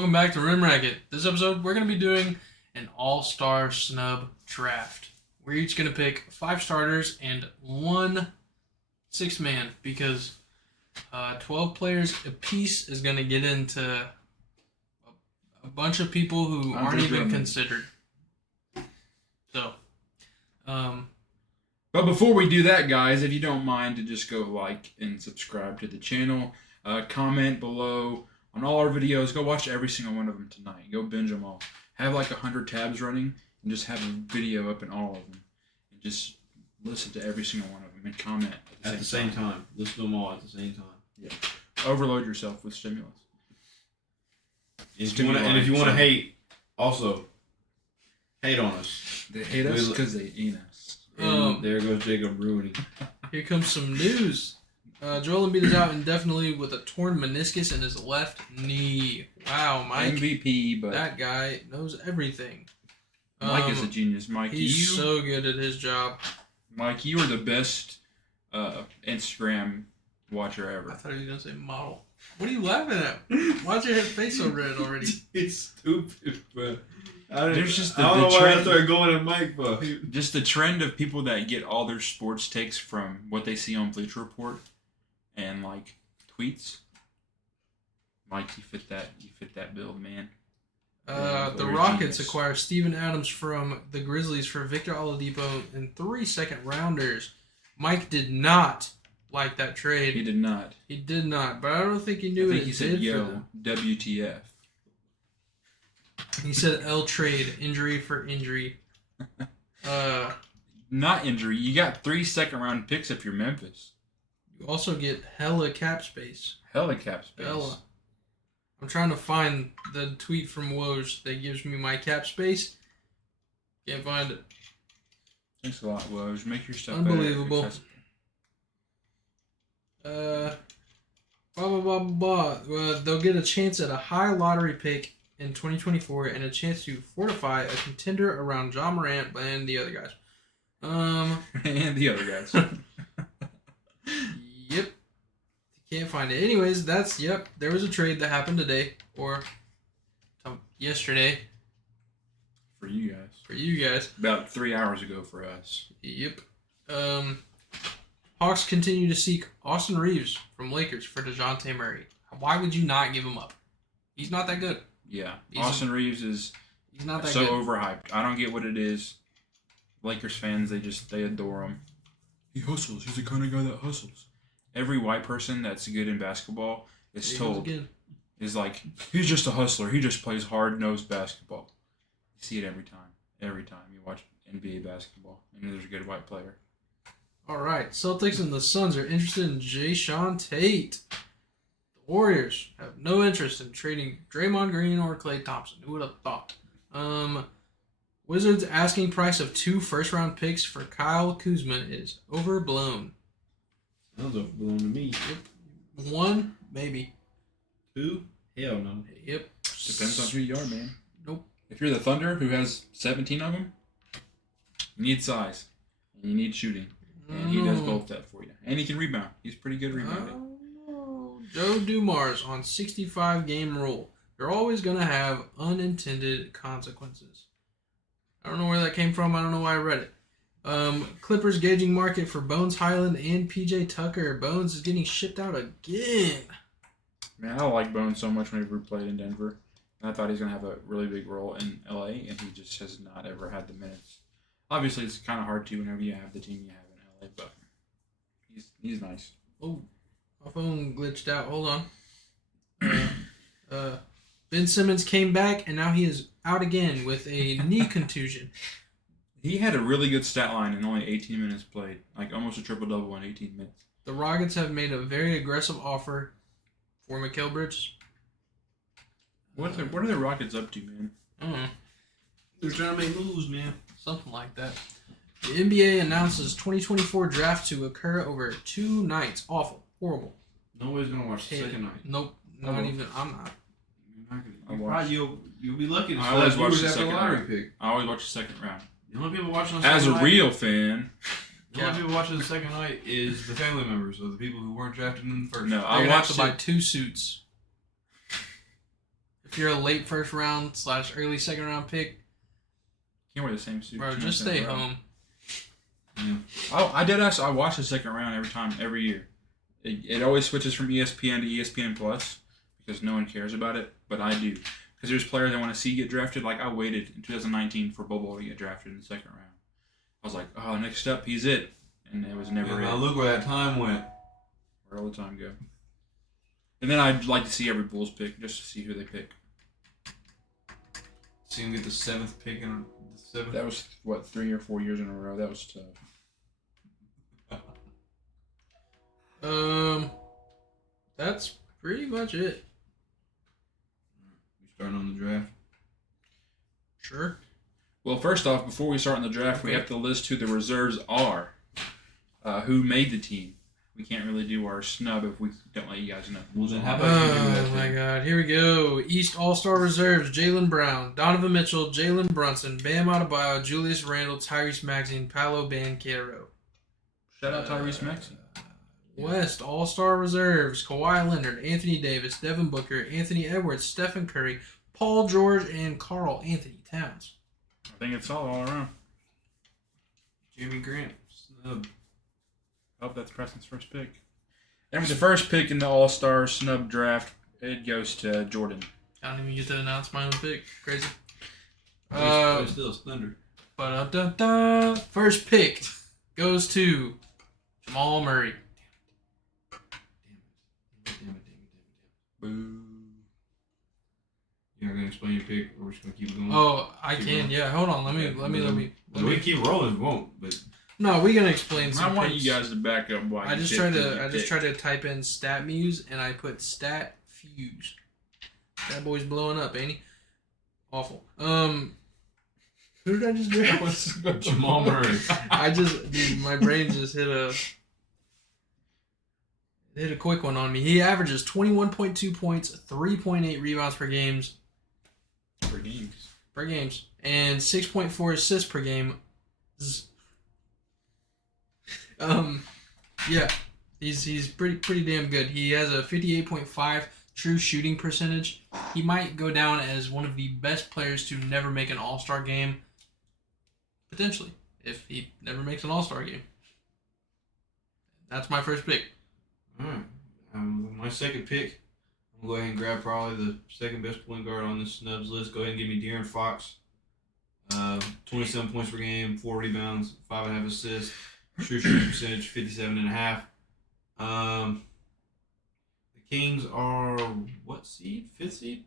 Welcome back to Rim Racket. This episode, we're going to be doing an all-star snub draft. We're each going to pick 5 starters and 1 sixth man because 12 players apiece is going to get into a bunch of people who aren't even considered. So, but before we do that, guys, if you don't mind to just go like and subscribe to the channel, comment below on all our videos. Go watch every single one of them tonight. Go binge them all. Have like 100 tabs running and just have a video up in all of them. And just listen to every single one of them and comment at the same time. Listen to them all at the same time. Yeah. Overload yourself with stimulus. If you want to hate, also hate on us. They hate us because they ain't us. And there goes Jacob ruining. Here comes some news. Joel Embiid is out indefinitely with a torn meniscus in his left knee. Wow, Mike. MVP, but that guy knows everything. Mike is a genius. Mike, he's so good at his job. Mike, you are the best Instagram watcher ever. I thought he was gonna say model. What are you laughing at? Why's your face so red already? It's stupid, but I don't the know why trend, I started going at Mike, but just the trend of people that get all their sports takes from what they see on Bleacher Report and like tweets. Mike, you fit that build, man. The Rockets acquire Steven Adams from the Grizzlies for Victor Oladipo and 3 second-rounders. Mike did not like that trade. He did not. He did not, but I don't think he knew I it think he said, did yo, for them. WTF. He said L trade, injury for injury. Not injury. You got 3 second-round picks if you're Memphis. You also get hella cap space. Hella cap space. Hella. I'm trying to find the tweet from Woj that gives me my cap space. Can't find it. Thanks a lot, Woj. Make your stuff Unbelievable. better. They'll get a chance at a high lottery pick in 2024 and a chance to fortify a contender around John Morant and the other guys. And the other guys. Yep. Can't find it. Anyways, there was a trade that happened today or yesterday. For you guys. For you guys. About 3 hours ago for us. Yep. Hawks continue to seek Austin Reeves from Lakers for DeJounte Murray. Why would you not give him up? He's not that good. Yeah. Austin Reeves is he's not that so good. overhyped. I don't get what it is. Lakers fans, they adore him. He hustles. He's the kind of guy that hustles. Every white person that's good in basketball is is like, he's just a hustler. He just plays hard-nosed basketball. You see it every time. Every time you watch NBA basketball, and there's a good white player. All right. Celtics and the Suns are interested in Jayshawn Tate. The Warriors have no interest in trading Draymond Green or Klay Thompson. Who would have thought? Wizards' asking price of 2 first-round picks for Kyle Kuzma is overblown. Sounds overblown to me. Yep. 1, maybe. 2? Hell no. Yep. Depends on who you are, man. Nope. If you're the Thunder, who has 17 of them, you need size. And you need shooting. And he does both that for you. And he can rebound. He's pretty good rebounding. Joe Dumars on 65-game rule. You're always going to have unintended consequences. I don't know where that came from. I don't know why I read it. Clippers gauging market for Bones Highland and PJ Tucker. Bones is getting shipped out again. Man, I don't like Bones so much whenever we played in Denver. And I thought he was going to have a really big role in LA, and he just has not ever had the minutes. Obviously, it's kind of hard to whenever you have the team you have in LA, but he's nice. Oh, my phone glitched out. Hold on. Ben Simmons came back, and now he is out again with a knee contusion. He had a really good stat line in only 18 minutes played. Like almost a triple-double in 18 minutes. The Rockets have made a very aggressive offer for Mikal Bridges. What are the Rockets up to, man? I don't know. They're trying to make moves, man. Something like that. The NBA announces 2024 draft to occur over 2 nights. Awful. Horrible. Nobody's going to watch the second night. Nope. Not even. I'm not. You'll be lucky to I always watch the after second lottery round. pick. I always watch the second round. The only people watching the As second a night, real fan. The only people watching the second night is the family members of the people who weren't drafted in the first. No, You're I gonna have watched to buy 2 suits. If you're a late first round / early second round pick, Can't wear the same suit. bro, just stay home. Yeah. Oh, I watch the second round every year. It always switches from ESPN to ESPN Plus because no one cares about it, but I do. Because there's players I want to see get drafted. Like, I waited in 2019 for Bobo to get drafted in the second round. I was like, oh, next up, he's it. And it was never it. Now look where that time went. Where'd all the time go? And then I'd like to see every Bulls pick just to see who they pick. See him get the 7th pick in the 7th. That was, 3 or 4 years in a row. That was tough. That's pretty much it. We starting on the draft. Sure. Well, first off, before we start on the draft, we have to list who the reserves are. Who made the team. We can't really do our snub if we don't let you guys know. Well, then how about you do that? Oh, my God. Here we go. East All-Star Reserves, Jaylen Brown, Donovan Mitchell, Jalen Brunson, Bam Adebayo, Julius Randle, Tyrese Maxey, Paolo Banchero. Shout out Tyrese Maxey. West All-Star Reserves, Kawhi Leonard, Anthony Davis, Devin Booker, Anthony Edwards, Stephen Curry, Paul George, and Karl Anthony Towns. I think it's all around. Jimmy Grant. Snub. Oh, that's Preston's first pick. And with the first pick in the All-Star snub draft, it goes to Jordan. I don't even get to announce my own pick. Crazy. But it's still a Thunder. First pick goes to Jamal Murray. Damn it. Boo. You're not gonna explain your pick, or we're just gonna keep going. Oh, I Keep can. rolling. Yeah, hold on. Let me. We keep rolling, we won't. But No, we're gonna explain I some want picks. you guys to back up why I just tried to type in stat muse and I put stat fuse. That boy's blowing up, ain't he? Awful. Who did I just draft? Jamal Murray. Dude, my brain just hit a quick one on me. He averages 21.2 points, 3.8 rebounds per games, and 6.4 assists per game. Yeah, he's pretty damn good. He has a 58.5 true shooting percentage. He might go down as one of the best players to never make an All-Star game. Potentially, if he never makes an All-Star game. That's my first pick. Alright. My second pick, I'm going to go ahead and grab probably the second best point guard on this snubs list. Go ahead and give me De'Aaron Fox. 27 points per game, 4 rebounds, 5.5 assists. True shooting percentage, 57.5. The Kings are what seed? 5th seed?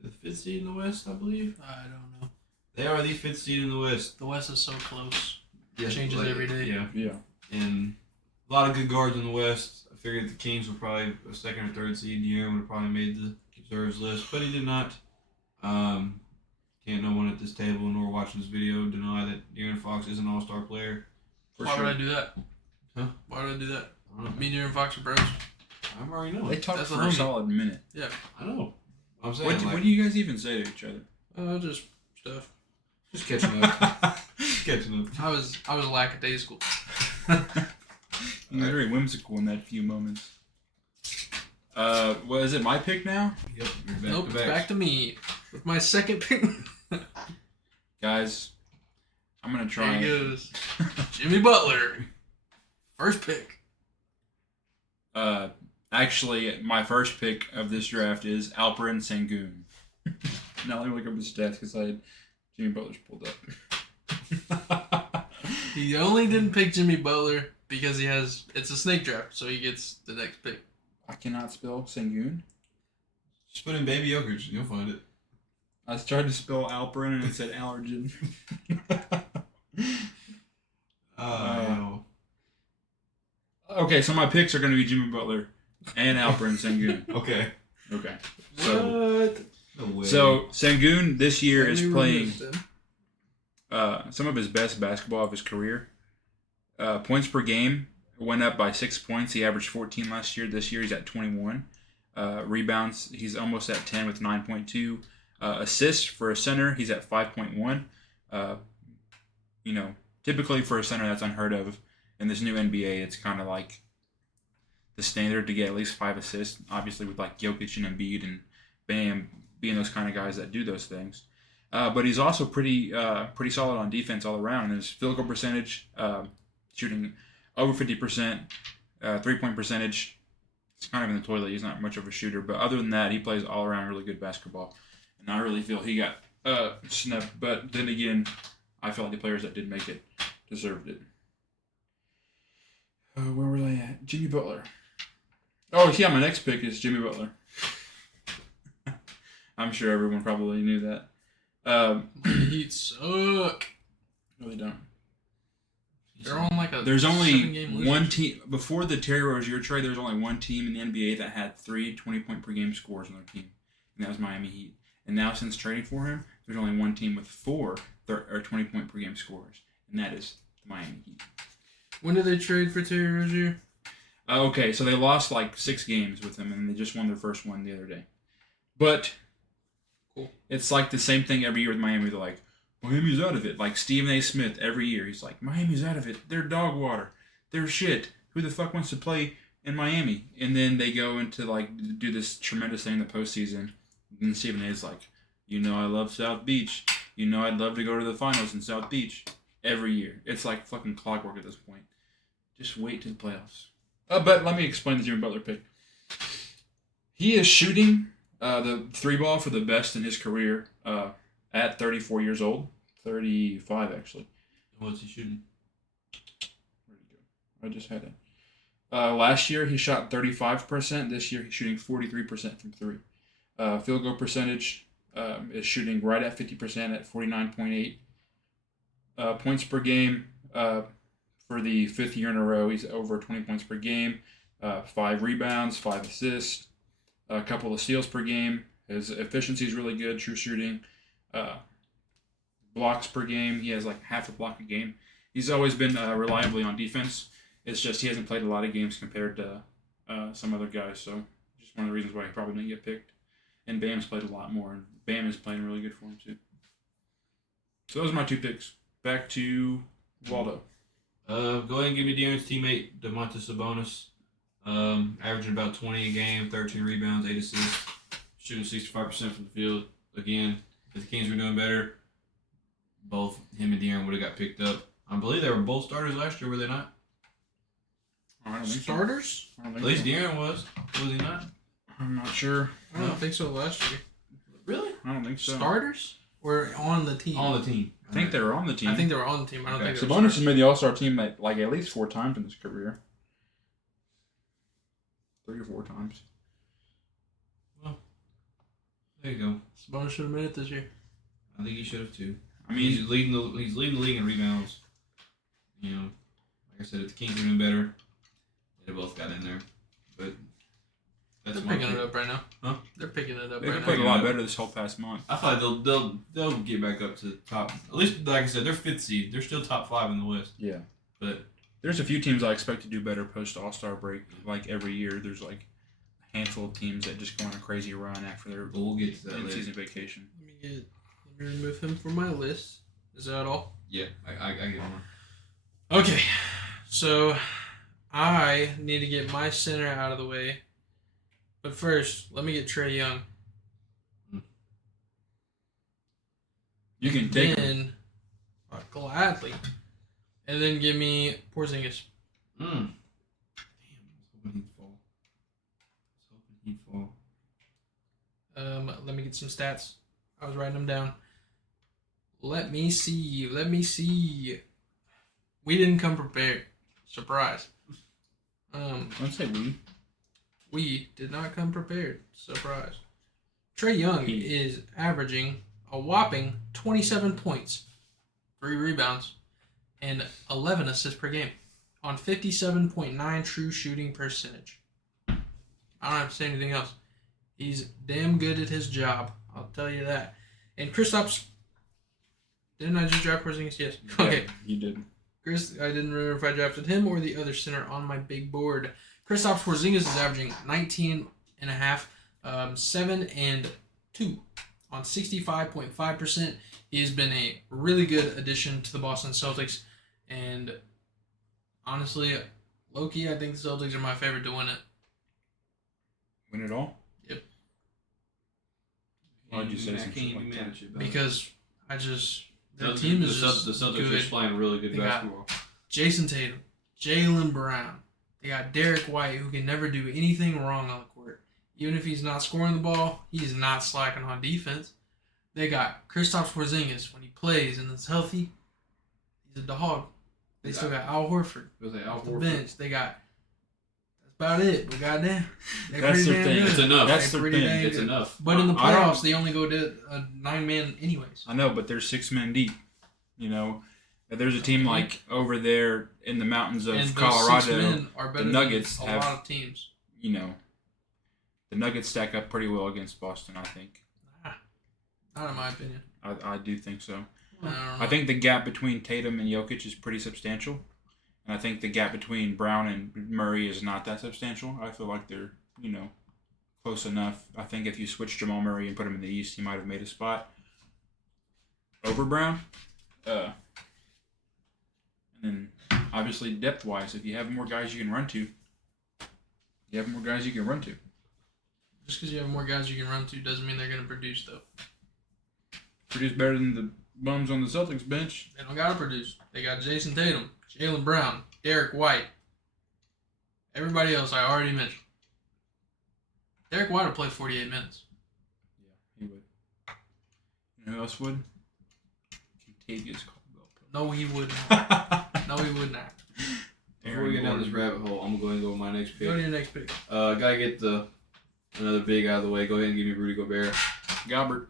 The 5th seed in the West, I believe. I don't know. They are the 5th seed in the West. The West is so close. Yeah, Changes every day. Yeah. And a lot of good guards in the West. I figured the Kings were probably a 2nd or 3rd seed. De'Aaron would have probably made the reserves list, but he did not. Can't no one at this table nor watching this video deny that De'Aaron Fox is an all-star player. Why would I do that? Huh? Why would I do that? I don't know. Me and De'Aaron Fox are bros. I'm already knowing. They talked That's for a a homie. solid minute. Yeah. I know. I'm saying What do you guys even say to each other? Just stuff. just catching up. Just catching up. I was lackadaisical. You're very whimsical in that few moments. What is it? My pick now, Yep. You're back Nope, to it's back. back to me with my second pick. guys. I'm gonna try. There he goes. Jimmy Butler. First pick. Actually, my first pick of this draft is Alperen Sengun. Now let me look up his stats because I had Jimmy Butler's pulled up. He only didn't pick Jimmy Butler because it's a snake draft, so he gets the next pick. I cannot spell Sengun. Just put in Baby Yogurt. You'll find it. I tried to spell Alperen and it said allergen. No. Okay, so my picks are going to be Jimmy Butler and Alperen Sengun. Okay. Okay. So, What? No way. so Sengun this year is Let me playing remove them. some of his best basketball of his career. Points per game went up by 6 points. He averaged 14 last year. This year he's at 21. Rebounds, he's almost at 10 with 9.2. Assists for a center, he's at 5.1. Typically for a center that's unheard of. In this new NBA, it's kind of like the standard to get at least 5 assists. Obviously with like Jokic and Embiid and Bam being those kind of guys that do those things. But he's also pretty solid on defense all around. And his field goal percentage, shooting over 50%, 3-point percentage. It's kind of in the toilet. He's not much of a shooter, but other than that, he plays all around really good basketball. And I really feel he got snubbed. But then again, I feel like the players that did make it deserved it. Where were they at? Jimmy Butler. Oh, yeah, my next pick is Jimmy Butler. I'm sure everyone probably knew that. The Heat suck. No, they don't. They're on like a There's only 7-game one losing team. Before the Terry Rozier trade, there was only one team in the NBA that had 3 20-point per game scores on their team, and that was Miami Heat. And now, since trading for him, there's only one team with 4 20-point per game scores, and that is the Miami Heat. When did they trade for Terry Rozier? Okay, so they lost like 6 games with him, and they just won their first one the other day. But cool. It's like the same thing every year with Miami. They're like, Miami's out of it. Like Stephen A. Smith every year. He's like, Miami's out of it. They're dog water. They're shit. Who the fuck wants to play in Miami? And then they go into like do this tremendous thing in the postseason. And Stephen A. is like, I love South Beach. I'd love to go to the finals in South Beach every year. It's like fucking clockwork at this point. Just wait to the playoffs. But let me explain the Jimmy Butler pick. He is shooting the 3-ball for the best in his career at 34 years old. 35, actually. What's he shooting? Where'd he go? I just had it. Last year, he shot 35%. This year, he's shooting 43% from 3. Field goal percentage is shooting right at 50% at 49.8. Points per game for the 5th year in a row, he's over 20 points per game. 5 rebounds, 5 assists, a couple of steals per game. His efficiency is really good, true shooting. Blocks per game, he has like half a block a game. He's always been reliably on defense. It's just he hasn't played a lot of games compared to some other guys. So just one of the reasons why he probably didn't get picked. And Bam's played a lot more, and Bam is playing really good for him too. So those are my 2 picks. Back to Waldo. Go ahead and give me De'Aaron's teammate, Domantas Sabonis. Averaging about 20 a game, 13 rebounds, 8 assists, shooting 65% from the field. Again, if the Kings were doing better, both him and De'Aaron would have got picked up. I believe they were both starters last year, were they not? I don't think Starters? So. I don't At think least so. De'Aaron was he not? I'm not sure. I don't think so last year. Really? I don't think so. Starters? Or on the team? On the team. I think they were on the team. I think they were on the team. I don't Okay. think they were Sabonis has starters. made the All-Star team like at least 4 times in his career. 3 or 4 times. There you go. Sabonis should have made it this year. I think he should have too. I mean, He's leading the league in rebounds. Like I said, if the Kings were doing better, they both got in there. But that's They're my picking pick. it up right now. Huh? They're picking it up they've right played a now. lot better this whole past month. I thought they'll get back up to the top. At least, like I said, they're 5th seed. They're still top 5 in the West. Yeah. But There's a few teams I expect to do better post All-Star break. Like every year, there's like a handful of teams that just go on a crazy run after their we'll get to that later. in-season vacation. Let me remove him from my list. Is that all? Yeah, I get one. Okay. So, I need to get my center out of the way. But first, let me get Trae Young. You can take him. Then, gladly. And then give me Porzingis. Damn, I was hoping he'd fall. Let me get some stats. I was writing them down. Let me see. We didn't come prepared. Surprise. Don't say we. We did not come prepared. Surprise. Trae Young is averaging a whopping 27 points, 3 rebounds, and 11 assists per game on 57.9 true shooting percentage. I don't have to say anything else. He's damn good at his job. I'll tell you that. And Kristaps, didn't I just draft Porzingis? Yes. Yeah, Okay. you did. Chris, I didn't remember if I drafted him or the other center on my big board. Kristaps Porzingis is averaging 19 and a half, 7 and 2 on 65.5%. He has been a really good addition to the Boston Celtics, and honestly, low-key, I think the Celtics are my favorite to win it. Win it all? Yep. Well, Why'd you say I some can't shit even like manage it. Because I just their The team is just the Celtics good. are playing really good They got basketball. Jason Tatum, Jaylen Brown. They got Derek White, who can never do anything wrong on the court. Even if he's not scoring the ball, he's not slacking on defense. They got Kristaps Porzingis. When he plays and is healthy, he's a dog. They still got Al Horford. Off the bench. They got. That's about it. But goddamn, they're That's pretty their damn thing. good. It's enough. That's They're their pretty thing. dang It's good. enough. But in the I don't- playoffs, they only go to a 9-man anyways. I know, but they're 6 men deep. You know, if there's a team like over there in the mountains of And those 6 Colorado. men are better Nuggets than a have- lot of teams. You know, the Nuggets stack up pretty well against Boston. I think. Not in my opinion. I do think so. I don't know. I think the gap between Tatum and Jokic is pretty substantial. And I think the gap between Brown and Murray is not that substantial. I feel like they're, close enough. I think if you switch Jamal Murray and put him in the East, he might have made a spot over Brown. And then, obviously, depth-wise, if you have more guys you can run to, Just because you have more guys you can run to doesn't mean they're going to produce, though. Produce better than the bums on the Celtics bench. They don't got to produce. They got Jason Tatum, Jaylen Brown, Derek White. Everybody else I already mentioned. Derek White will play 48 minutes. Yeah, he would. You know who else would? Contagious Caldwell. No, he would not. No, he would not. Before we get down this rabbit hole, I'm going to go with my next pick. Go to your next pick. Gotta get another big out of the way. Go ahead and give me Rudy Gobert. Gobert.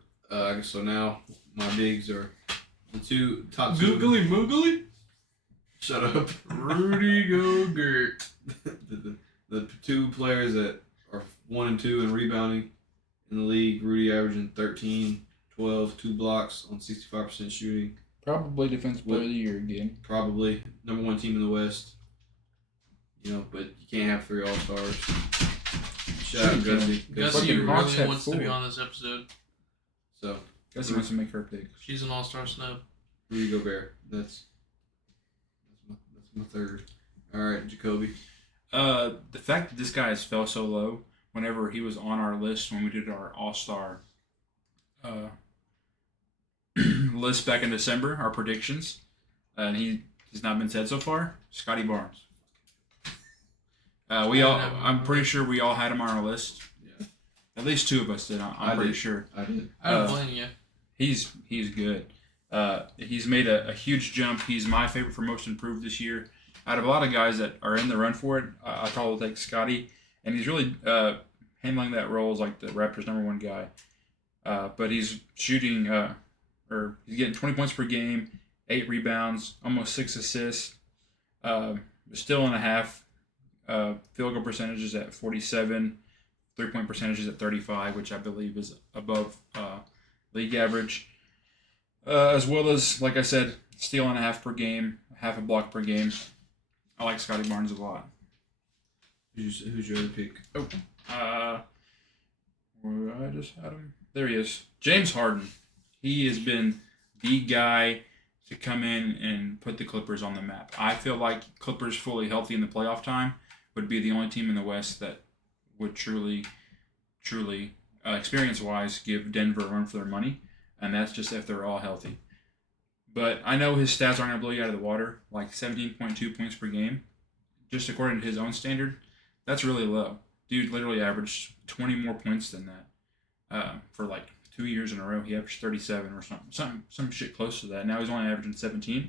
So now my bigs are the top two. Googly moogly? Shut up. Rudy Gobert. the two players that are 1 and 2 in rebounding in the league. Rudy averaging 13, 12, 2 blocks on 65% shooting. Probably Defensive Player of the Year again. Probably number 1 team in the West. But you can't have 3 All-Stars. Shout out Gussie. Gussie fucking Hawks really had wants to 4. be on this episode. So Gussie wants to make her pick. She's an all-star snub. Rudy Gobert. That's my third. All right, Jacoby. The fact that this guy has fell so low whenever he was on our list when we did our All-Star list back in December, our predictions, and he's not been said so far. Scotty Barnes. I'm pretty sure we all had him on our list. Yeah. At least 2 of us did. I'm pretty sure. I did. I don't blame you. He's good. He's made a huge jump. He's my favorite for most improved this year. Out of a lot of guys that are in the run for it, I probably take Scotty, and he's really handling that role as like the Raptors' number 1 guy. But he's shooting, or he's getting 20 points per game, 8 rebounds, almost 6 assists, still in a half. Field goal percentages at 47, 3-point percentages at 35, which I believe is above league average. As well as, like I said, steal and a half per game, half a block per game. I like Scotty Barnes a lot. Who's your other pick? Where I just had him. There he is. James Harden. He has been the guy to come in and put the Clippers on the map. I feel like Clippers fully healthy in the playoff time would be the only team in the West that would truly, experience-wise, give Denver a run for their money, and that's just if they're all healthy. But I know his stats aren't going to blow you out of the water, like 17.2 points per game, just according to his own standard. That's really low. Dude literally averaged 20 more points than that for like 2 years in a row. He averaged 37 or some shit close to that. Now he's only averaging 17,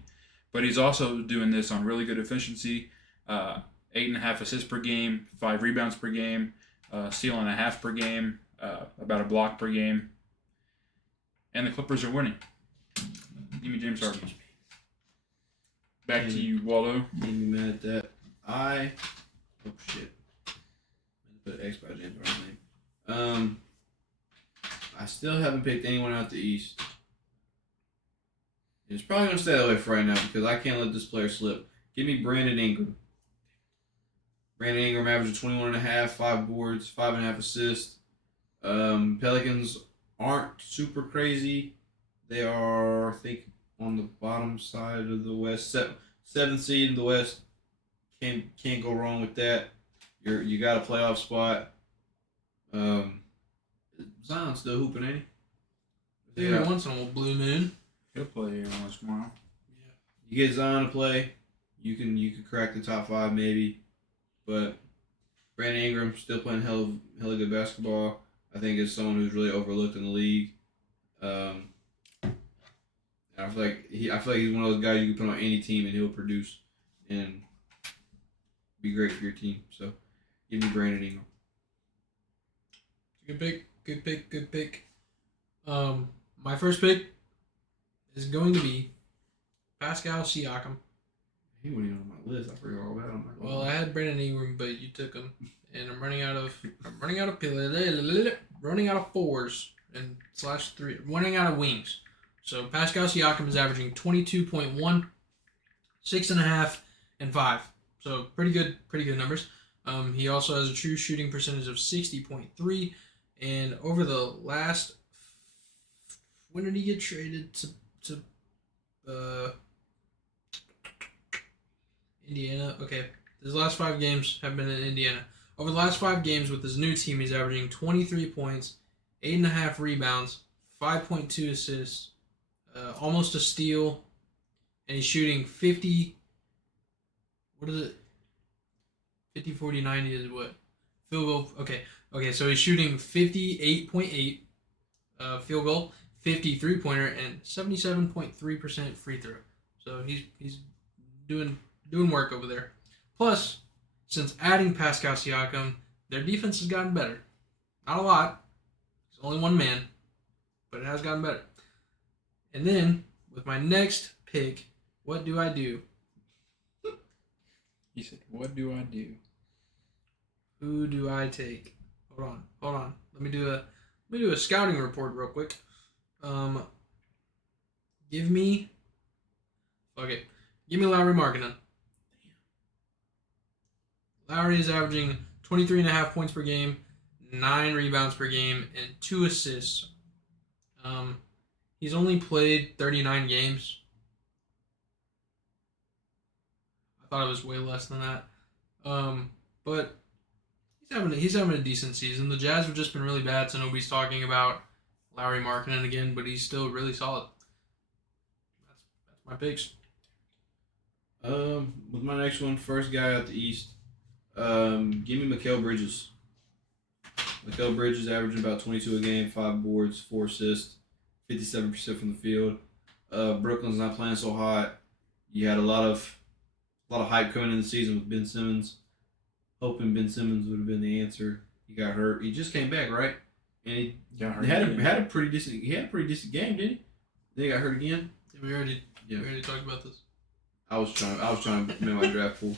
but he's also doing this on really good efficiency. 8.5 assists per game, 5 rebounds per game, steal and a half per game, about a block per game, and the Clippers are winning. Give me James Harden. Back to you, Waldo. Made me mad at that. Oh shit. I put an X by James Harden's name. I still haven't picked anyone out the East. It's probably gonna stay that way for right now because I can't let this player slip. Give me Brandon Ingram. Brandon Ingram averaging 21.5, 5 boards, 5.5 assists. Pelicans aren't super crazy. They are, I think, on the bottom side of the West. 7th seed in the West. Can't go wrong with that. You got a playoff spot. Zion's still hooping, ain't he? Every once in a blue moon. He'll play every once in a while. You get Zion to play, you can crack the top 5 maybe, but Brandon Ingram still playing hella good basketball. I think is someone who's really overlooked in the league. I feel like he's one of those guys you can put on any team and he'll produce and be great for your team. So give me Brandon Ingram. Good pick. My first pick is going to be Pascal Siakam. He wasn't even on my list. I forgot all about him. Well, I had Brandon Ingram, but you took him, and I'm running out of fours and /3, running out of wings. So Pascal Siakam is averaging 22.1, 6.5, and 5. So pretty good numbers. He also has a true shooting percentage of 60.3, and over the last, when did he get traded to Indiana? Okay, his last 5 games have been in Indiana. Over the last 5 games with his new team, he's averaging 23 points, 8.5 rebounds, 5.2 assists, almost a steal, and he's shooting 50. What is it? 50, 40, 90 is what? Field goal. Okay. So he's shooting 58.8 field goal, 50 3-pointer, and 77.3% free throw. So he's doing work over there. Plus, since adding Pascal Siakam, their defense has gotten better. Not a lot. It's only one man, but it has gotten better. And then, with my next pick, what do I do? He said, "What do I do?" Who do I take? Hold on. Let me do a scouting report real quick. Give me Lauri Markkanen. Lauri is averaging 23.5 points per game, 9 rebounds per game, and 2 assists. He's only played 39 games. I thought it was way less than that. But he's having a decent season. The Jazz have just been really bad, so nobody's talking about Lauri Markkanen again, but he's still really solid. That's my picks. With my next one, first guy out the East, give me Mikal Bridges. Mikal Bridges averaging about 22 a game, 5 boards, 4 assists, 57% from the field. Brooklyn's not playing so hot. You had a lot of hype coming in the season with Ben Simmons, hoping Ben Simmons would have been the answer. He got hurt. He just came back, right? And he had a pretty decent game, didn't he? Then he got hurt again. We already talked about this. I was trying to make my draft pool.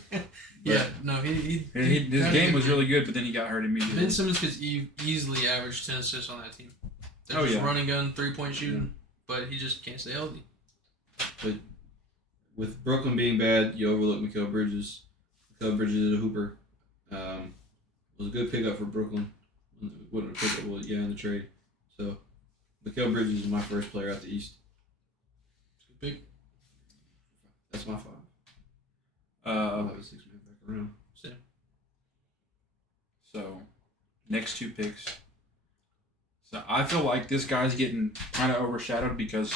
His game was really good, but then he got hurt immediately. Ben Simmons could easily average 10 assists on that team. They're just running gun, 3-point shooting, but he just can't stay healthy. But with Brooklyn being bad, you overlook Mikal Bridges. Mikal Bridges is a hooper. Was a good pickup for Brooklyn. Wouldn't have picked up in the trade. So Mikal Bridges is my first player out the East. Good pick. That's my 5. I'll have a 6-man back around. Same. So, next 2 picks. So I feel like this guy's getting kind of overshadowed because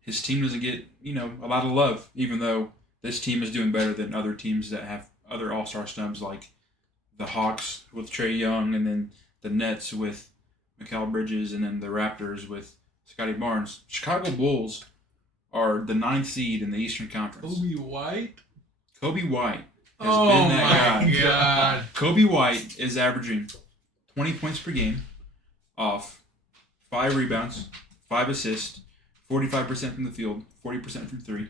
his team doesn't get a lot of love, even though this team is doing better than other teams that have other all-star snubs like the Hawks with Trae Young, and then the Nets with Mikal Bridges, and then the Raptors with Scotty Barnes. Chicago Bulls are the 9th seed in the Eastern Conference. Kobe White has been that guy. God. Kobe White is averaging 20 points per game off 5 rebounds, 5 assists, 45% from the field, 40% from 3.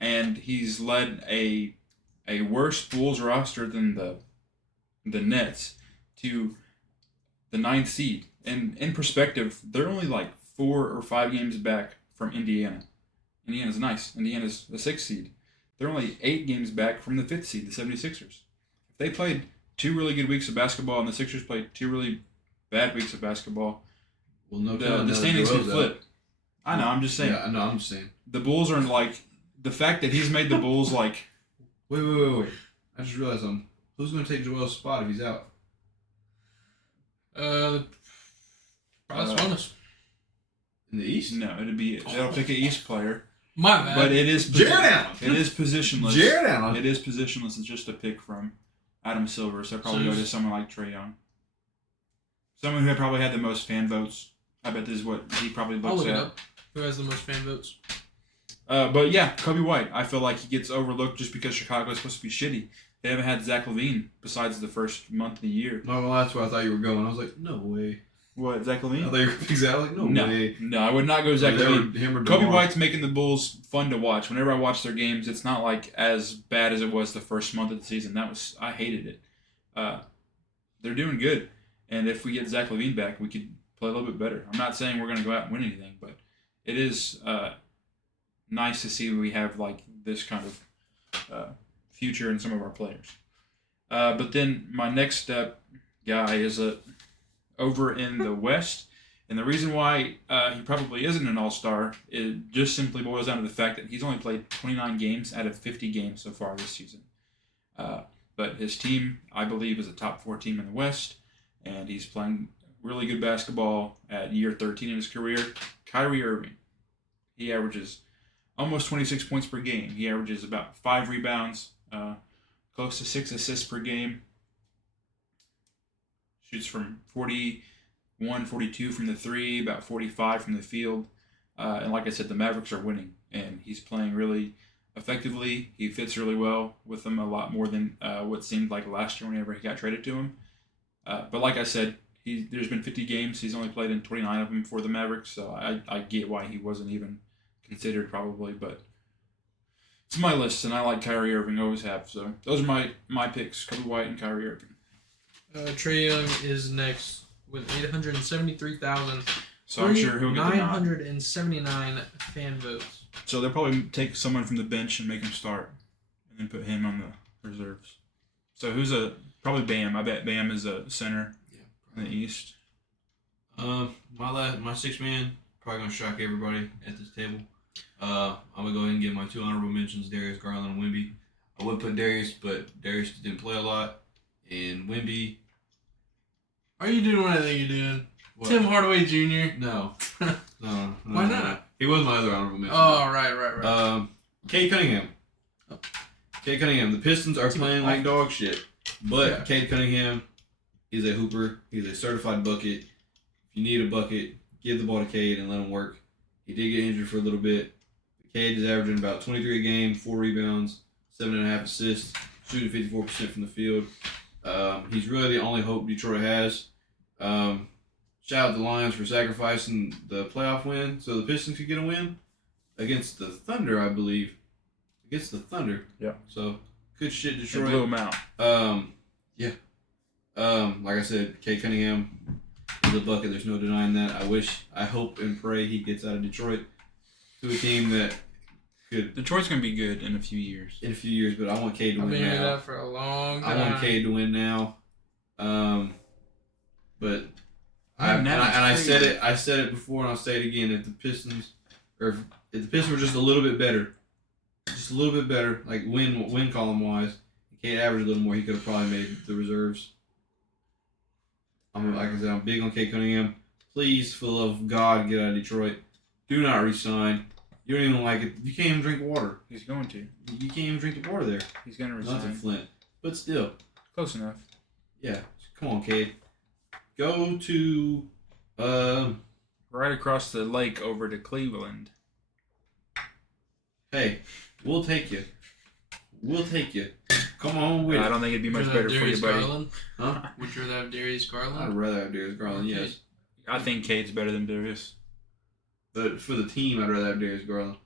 And he's led a worse Bulls roster than the Nets to the 9th seed. And in perspective, they're only like 4 or 5 games back from Indiana. Indiana's nice. Indiana's the 6th seed. They're only 8 games back from the 5th seed, the 76ers. If they played 2 really good weeks of basketball and the Sixers played 2 really bad weeks of basketball, the standings could flip. I know, I'm just saying. Yeah, I know, I'm just saying. The Bulls are like, the fact that he's made the Bulls like... Wait. I just realized who's going to take Joel's spot if he's out? Probably Sabonis. In the East? No, they'll pick an East player. My bad. But it is Jared Allen. It is positionless. Jared Allen. It is positionless. It's just a pick from Adam Silver, so I'd probably go to someone like Trae Young. Someone who probably had the most fan votes. I bet this is what he probably I'll looks look it at. up. Who has the most fan votes? But yeah, Kobe White. I feel like he gets overlooked just because Chicago is supposed to be shitty. They haven't had Zach LaVine besides the first month of the year. No, well, that's where I thought you were going. I was like, no way. What, Zach I LaVine? thought you were exactly like, no way. No, I would not go Zach LaVine. Him or Kobe DeMar. White's making the Bulls fun to watch. Whenever I watch their games, it's not like as bad as it was the first month of the season. I hated it. They're doing good, and if we get Zach LaVine back, we could play a little bit better. I'm not saying we're going to go out and win anything, but it is nice to see we have like this kind of future in some of our players. But then my next step guy is over in the West. And the reason why he probably isn't an all-star it just simply boils down to the fact that he's only played 29 games out of 50 games so far this season. But his team, I believe, is a top 4 team in the West, and he's playing really good basketball at year 13 in his career. Kyrie Irving. He averages almost 26 points per game. He averages about 5 rebounds, close to 6 assists per game. Shoots from 41, 42 from the 3, about 45 from the field. And like I said, the Mavericks are winning, and he's playing really effectively. He fits really well with them a lot more than what seemed like last year whenever he got traded to him. But like I said, there's been 50 games. He's only played in 29 of them for the Mavericks, so I get why he wasn't even considered probably. But it's my list, and I like Kyrie Irving, always have. So those are my picks, Kobe White and Kyrie Irving. Trae Young is next with 873,000. So I'm sure he'll get the nod. 979 fan votes. So they'll probably take someone from the bench and make him start, and then put him on the reserves. So who's probably Bam? I bet Bam is a center in the East. My 6 man probably gonna shock everybody at this table. I'm gonna go ahead and get my 2 honorable mentions: Darius Garland and Wemby. I would put Darius, but Darius didn't play a lot, and Wemby. Are you doing what I think you're doing? What? Tim Hardaway Jr. No. Why not? He was my other honorable mention. Oh, right. Cade Cunningham. Cade Cunningham. The Pistons are playing like dog shit, but Cade Cunningham is a hooper. He's a certified bucket. If you need a bucket, give the ball to Cade and let him work. He did get injured for a little bit. Cade is averaging about 23 a game, 4 rebounds, 7.5 assists, shooting 54% from the field. He's really the only hope Detroit has. Shout out the Lions for sacrificing the playoff win so the Pistons could get a win against the Thunder, I believe. Against the Thunder. Yeah. So, good shit, They Detroit. blew him out. Yeah. Like I said, Cade Cunningham is a bucket. There's no denying that. I hope and pray he gets out of Detroit to a team that could. Detroit's going to be good in a few years. In a few years, but I want Cade to I've win been hearing now. that for a long time. I want Cade to win now. But Man, I said it before, and I'll say it again. If the Pistons were just a little bit better, like win column wise, Cade averaged a little more, he could have probably made the reserves. Like I said, I'm big on Cade Cunningham. Please, for the love of God, get out of Detroit. Do not resign. You don't even like it. You can't even drink water. He's going to. You can't even drink the water there. He's going to Not in resign. Flint, but still. Close enough. Yeah, come on, Cade. Go to, Right across the lake over to Cleveland. hey, we'll take you. Come on with I it. don't think it'd be much better for you, buddy. Garland? Huh? Would you rather have Darius Garland? I'd rather have Darius Garland, Okay. yes. I think Cade's better than Darius. But for the team, I'd rather have Darius Garland.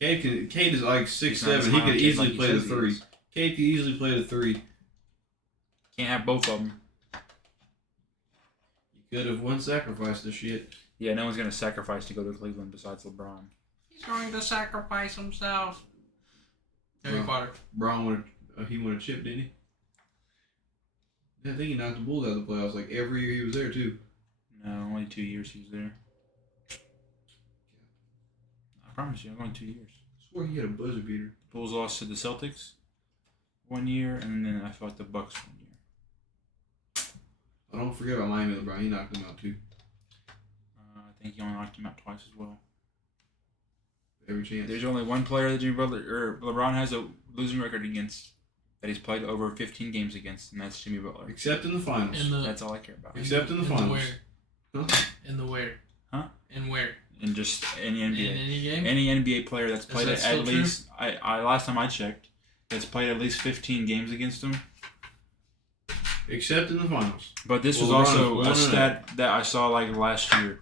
Cade is like 6'7". He could easily play the 3. Cade could easily play the 3. Can't have both of them. You could have one sacrificed this shit. Yeah, no one's going to sacrifice to go to Cleveland besides LeBron. He's going to sacrifice himself. Harry Well, Potter. Brown would have chipped, didn't he? Yeah, I think he knocked the Bulls out of the playoffs like every year he was there too. No, only 2 years he was there. I promise you, only 2 years. I swore he had a buzzer beater. Bulls lost to the Celtics 1 year, and then I fought the Bucks 1 year. Oh, don't forget about Miami LeBron. He knocked him out too. I think he only knocked him out twice as well. Every chance. There's only one player that Jimmy Butler or LeBron has a losing record against that he's played over 15 games against, and that's Jimmy Butler. Except in the finals. That's all I care about. Except in the finals. Huh? In the where? Huh? In where? In just any NBA. In any game? Any NBA player that's played that at least, I last time I checked, that's played at least 15 games against him. Except in the finals. But this was LeBron also is a stat that I saw like last year.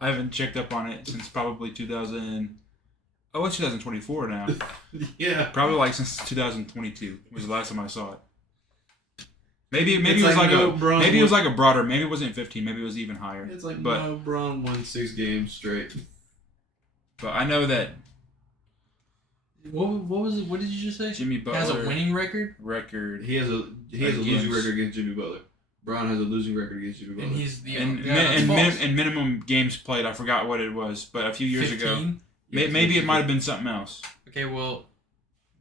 I haven't checked up on it since probably 2000. Oh, it's 2024 now. Yeah. Probably like since 2022 was the last time I saw it. Maybe it was like a broader. Maybe it wasn't 15. Maybe it was even higher. It's like but LeBron won 6 games straight. But I know that. What was it? What did you just say? Jimmy Butler has a winning record. He has a losing record against Jimmy Butler. Brown has a losing record against Jimmy Butler. And he's the and minimum games played. I forgot what it was, but a few years 15? ago, maybe it might have been something else. Okay, well,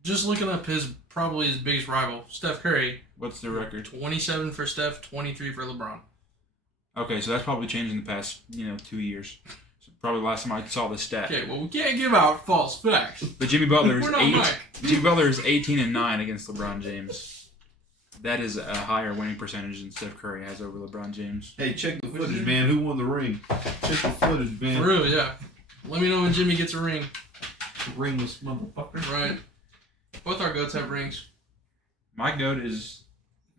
just looking up probably his biggest rival, Steph Curry. What's the record? 27 for Steph, 23 for LeBron. Okay, so that's probably changed in the past 2 years. So probably last time I saw the stat. Okay, well we can't give out false facts. But Jimmy Butler is We're not Mike. Jimmy Butler is 18-9 against LeBron James. That is a higher winning percentage than Steph Curry has over LeBron James. Hey, check the footage, man. Who won the ring? Check the footage, man. For real, yeah. Let me know when Jimmy gets a ring. Ringless motherfucker. Right. Both our goats have rings. My goat is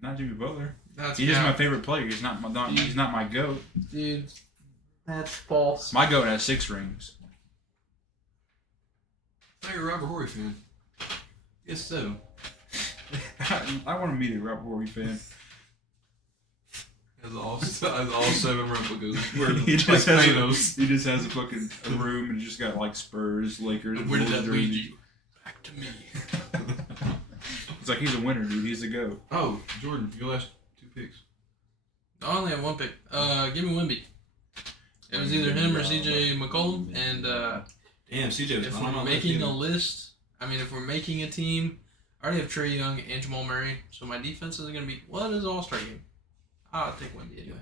not Jimmy Butler. That's He's just my favorite player. He's not my goat. Dude, that's false. My goat has 6 rings. I thought you're a Robert Horry fan. Yes, so. I want to meet a Robert Horry fan. Has all 7 replicas. He just has a fucking room and just got like Spurs, Lakers, Where did that lead jerseys. you? Back to me. It's like he's a winner, dude. He's a goat. Oh, Jordan, your last 2 picks. I only have one pick. Give me Wemby. It was either him or CJ McCollum, and damn, CJ was if fine. we're making a list, if we're making a team, I already have Trae Young and Jamal Murray, so my defense is going to be, well, it is an all-star game. I'll take Wemby anyway.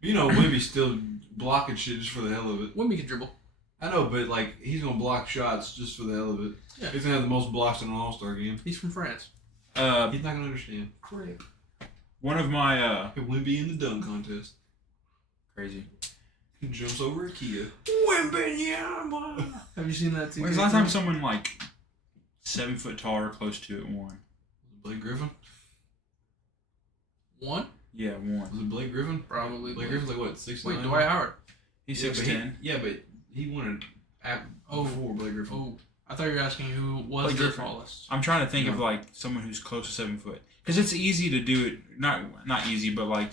You know, Wemby's still blocking shit just for the hell of it. Wemby can dribble. I know, but like he's gonna block shots just for the hell of it. Yeah. He's gonna have the most blocks in an All-Star game. He's from France. He's not gonna understand. Great. One of my Wemby in the dunk contest. crazy. He jumps over a Kia. Wembenyama. Have you seen that too? When's the last time someone like 7 foot tall or close to it won? Blake Griffin? One? Yeah, won. Was it Blake Griffin? Probably. Blake Griffin's like what, 6'9"? Wait, Dwight Howard. He's Yeah, 6'10". Yeah, but he won it before Blake Griffin. Oh, I thought you were asking who was Blake the Griffin. tallest. I'm trying to think of like someone who's close to 7 foot, because it's easy to do it. Not easy, but like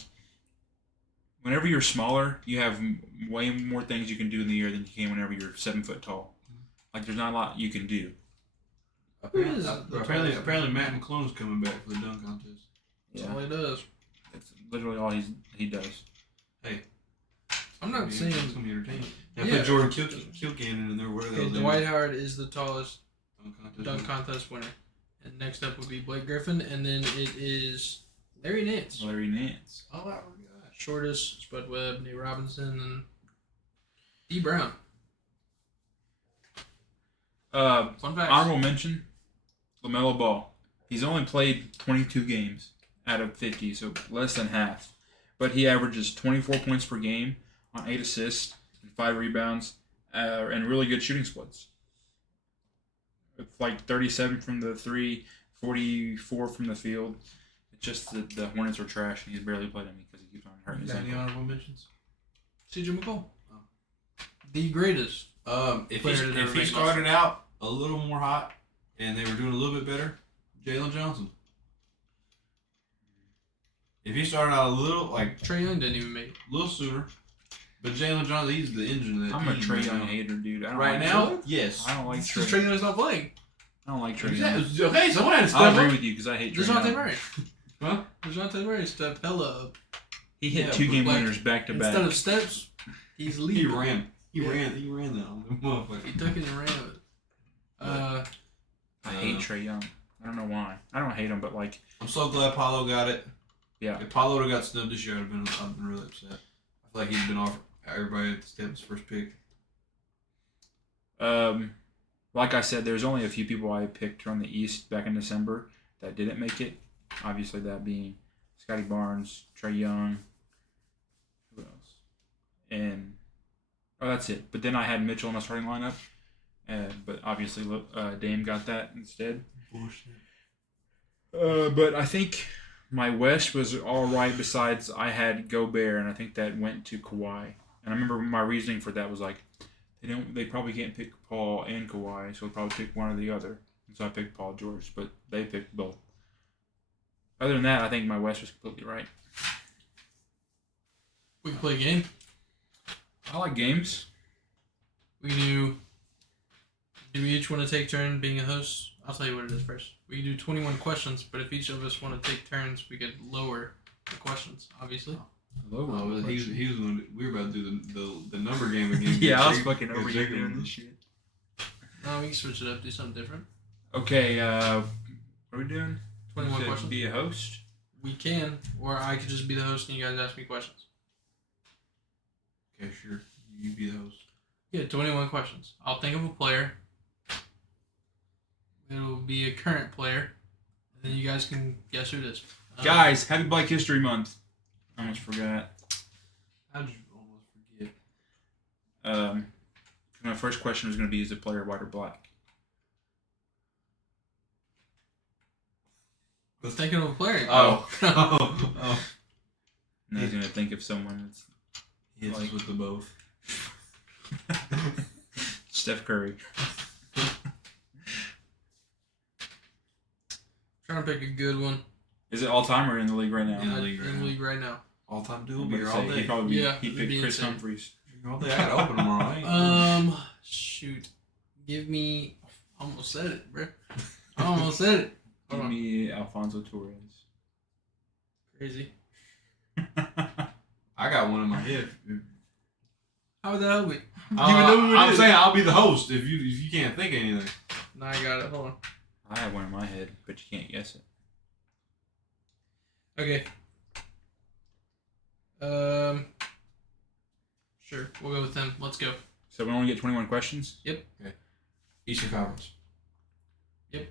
whenever you're smaller, you have way more things you can do in the air than you can whenever you're 7 foot tall. Like there's not a lot you can do. Apparently, Matt McClung's coming back for the dunk contest. That's all he does. That's literally all he does. Hey, I'm not saying. it's gonna be entertaining. Now Yeah. put Jordan Kilcannon in there. Where Okay, Dwight Howard is the tallest dunk dunk contest winner. And next up would be Blake Griffin, and then it is Larry Nance. Larry Nance. Oh, my gosh. Shortest, Spud Webb, Nate Robinson, and D. Brown. Fun fact. Honorable mention: LaMelo Ball. He's only played 22 games out of 50, so less than half. But he averages 24 points per game on 8 assists and 5 rebounds, and really good shooting splits. With like 37 from the 3, 44 from the field. It's just that the Hornets are trash, and he's barely played them because he keeps on hurting his Got any ankle. honorable mentions? CJ McCollum. The greatest. If he started out a little more hot and they were doing a little bit better, Jalen Johnson. If he started out a little Trae Young didn't even make it. a little sooner, but Jalen Johnson, he's the engine of that I'm a team Trae right Young now. hater, dude. I don't Right like now, Trae. yes. I don't like Because Trae. Trae Young's not playing. I don't like Trae Young. Okay, someone had to step I'll agree up. with you because I hate Trae DeJounte Young. Murray. Huh? DeJounte Murray stepped hella up. He hit Yeah, 2 game like, winners back to Instead back. of steps, he's He leading. ran. He Yeah. ran that on the motherfucker. He took it and ran with it. I hate Trae Young. I don't know why. I don't hate him, but like, I'm so glad Paulo got it. Yeah. If Paulo would have got snubbed this year, I'd been really upset. I feel like he'd been off everybody at the Steps first pick. Like I said, there's only a few people I picked from the East back in December that didn't make it. Obviously, that being Scotty Barnes, Trey Young, who else? And that's it. But then I had Mitchell in my starting lineup, but obviously Dame got that instead. Bullshit. But I think my West was all right. Besides, I had Gobert, and I think that went to Kawhi. And I remember my reasoning for that was like, they probably can't pick Paul and Kawhi, so they'll probably pick one or the other. And so I picked Paul George, but they picked both. Other than that, I think my West was completely right. We can play a game. I like games. We can do we each want to take turn being a host? I'll tell you what it is first. We can do 21 questions, but if each of us want to take turns, we could lower the questions, obviously. We were about to do the number game again. Yeah, I was fucking over you doing this shit. No, we can switch it up, do something different. Okay, what are we doing? 21 questions. Be a host? We can, or I could just be the host and you guys ask me questions. Okay, sure. You be the host. Yeah, 21 questions. I'll think of a player. It'll be a current player. And then you guys can guess who it is. Guys, happy Black History Month. I almost forgot. How'd you almost forget? My first question was going to be, is the player white or black? I was thinking of a player. Oh. And I was going to think of someone that's Hits like, with the both. Steph Curry. Trying to pick a good one. Is it all time or in the league right now? In the league right in the now. league right now. All-time I'm duel gonna beer say all day. he it'd picked be Chris insane. Humphries. All day. I gotta open them tomorrow. Shoot. Give me. I almost said it, bro. I almost said it. Give Hold on. me Alfonso Torres. Crazy. I got one in my head. How would that help me? I'm saying I'll be the host if you can't think of anything. No, I got it. Hold on. I have one in my head, but you can't guess it. Okay. Sure. We'll go with them. Let's go. So we only get 21 questions? Eastern Conference. That's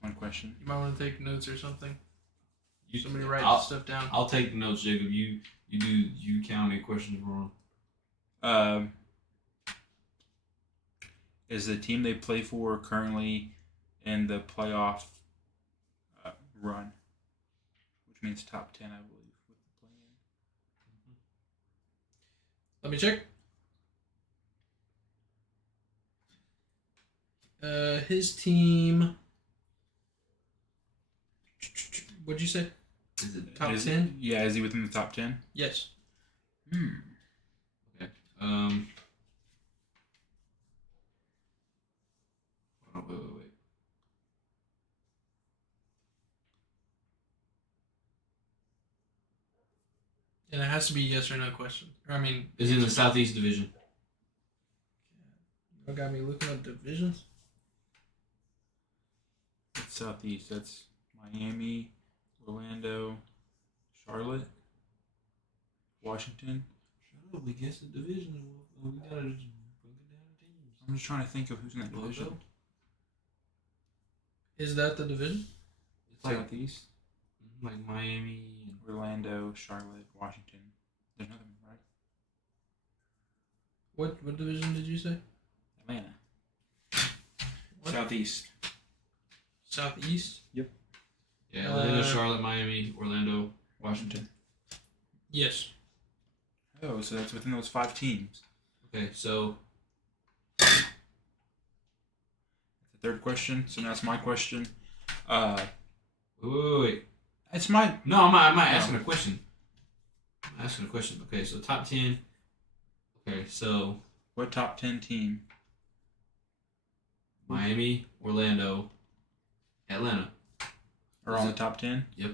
one question. You might want to take notes or something. Somebody write I'll, this stuff down. I'll take the notes, Jacob. You count any questions wrong. Is the team they play for currently in the playoff run? Which means top 10, I believe. With the play-in. Let me check. His team. What'd you say? Is it Top 10? Yeah, is he within the top 10? Yes. Okay. Wait. And it has to be yes or no question. Or, I mean, Is in the Southeast Division. you got me looking up divisions. It's Southeast. That's Miami, Orlando, Charlotte, Washington. Shut up. We guessed the division. We gotta just break it down to teams. I'm just trying to think of who's in that division. Is that the division? It's like Southeast, Miami and Orlando, Charlotte, Washington. There's another one, right? What division did you say? Atlanta. What? Southeast. Southeast? yeah, Atlanta, Charlotte, Miami, Orlando, Washington. Yes. Oh, so that's within those 5 teams. Okay, so That's the third question. So now that's my question. wait. It's my. No, I'm not asking a question. I'm asking a question. Okay, so top 10. Okay, so What top 10 team? Miami, Orlando, Atlanta. Are on the top 10? Yep.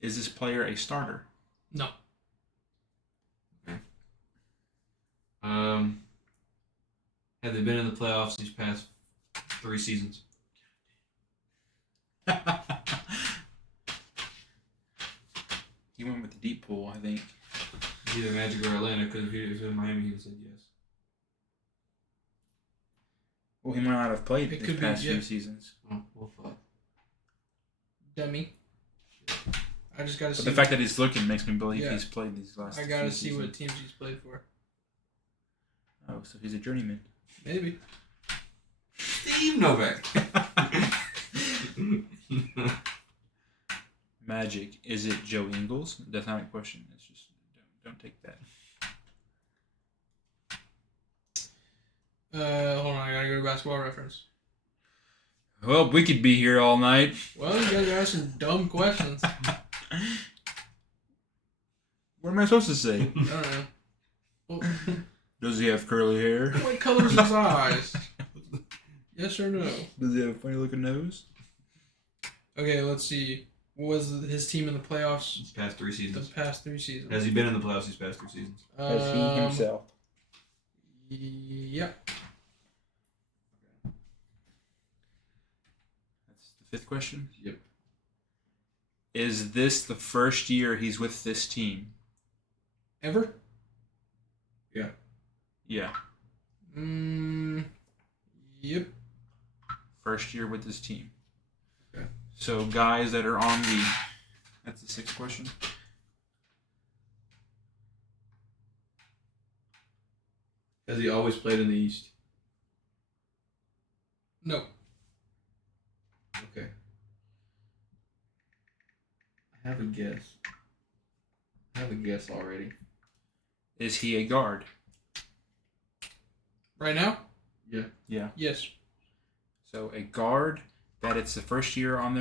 Is this player a starter? No. Have they been in the playoffs these past 3 seasons? He went with the deep pool, I think. Either Magic or Atlanta, because if he was in Miami, he'd have said yes. Well, he might not have played It these could be, past yeah. few seasons. Oh, well, fuck. Dummy. I just gotta But see. the fact that he's looking makes me believe Yeah. he's played these last I few gotta see seasons. what teams he's played for. Oh, so he's a journeyman. Maybe. Steve Novak. Magic. Is it Joe Ingles? That's not a question. It's just don't take that. Hold on, I gotta go to Basketball Reference. Well, we could be here all night. Well, you guys are asking dumb questions. What am I supposed to say? I don't know. Well, Does he have curly hair? what color's his eyes? Yes or no? Does he have a funny looking nose? Okay, let's see. What was his team in the playoffs These past 3 the seasons. past 3 seasons? Has he been in the playoffs these past 3 seasons? Has he himself? Yep. That's the fifth question. Yep. Is this the first year he's with this team? Ever? Yeah. Yep. First year with this team. Okay. So guys that are on the... That's the sixth question. Has he always played in the East? No. Okay. I have a guess. I have a guess already. Is he a guard? Right now? Yeah. Yeah. Yes. So a guard that it's the first year on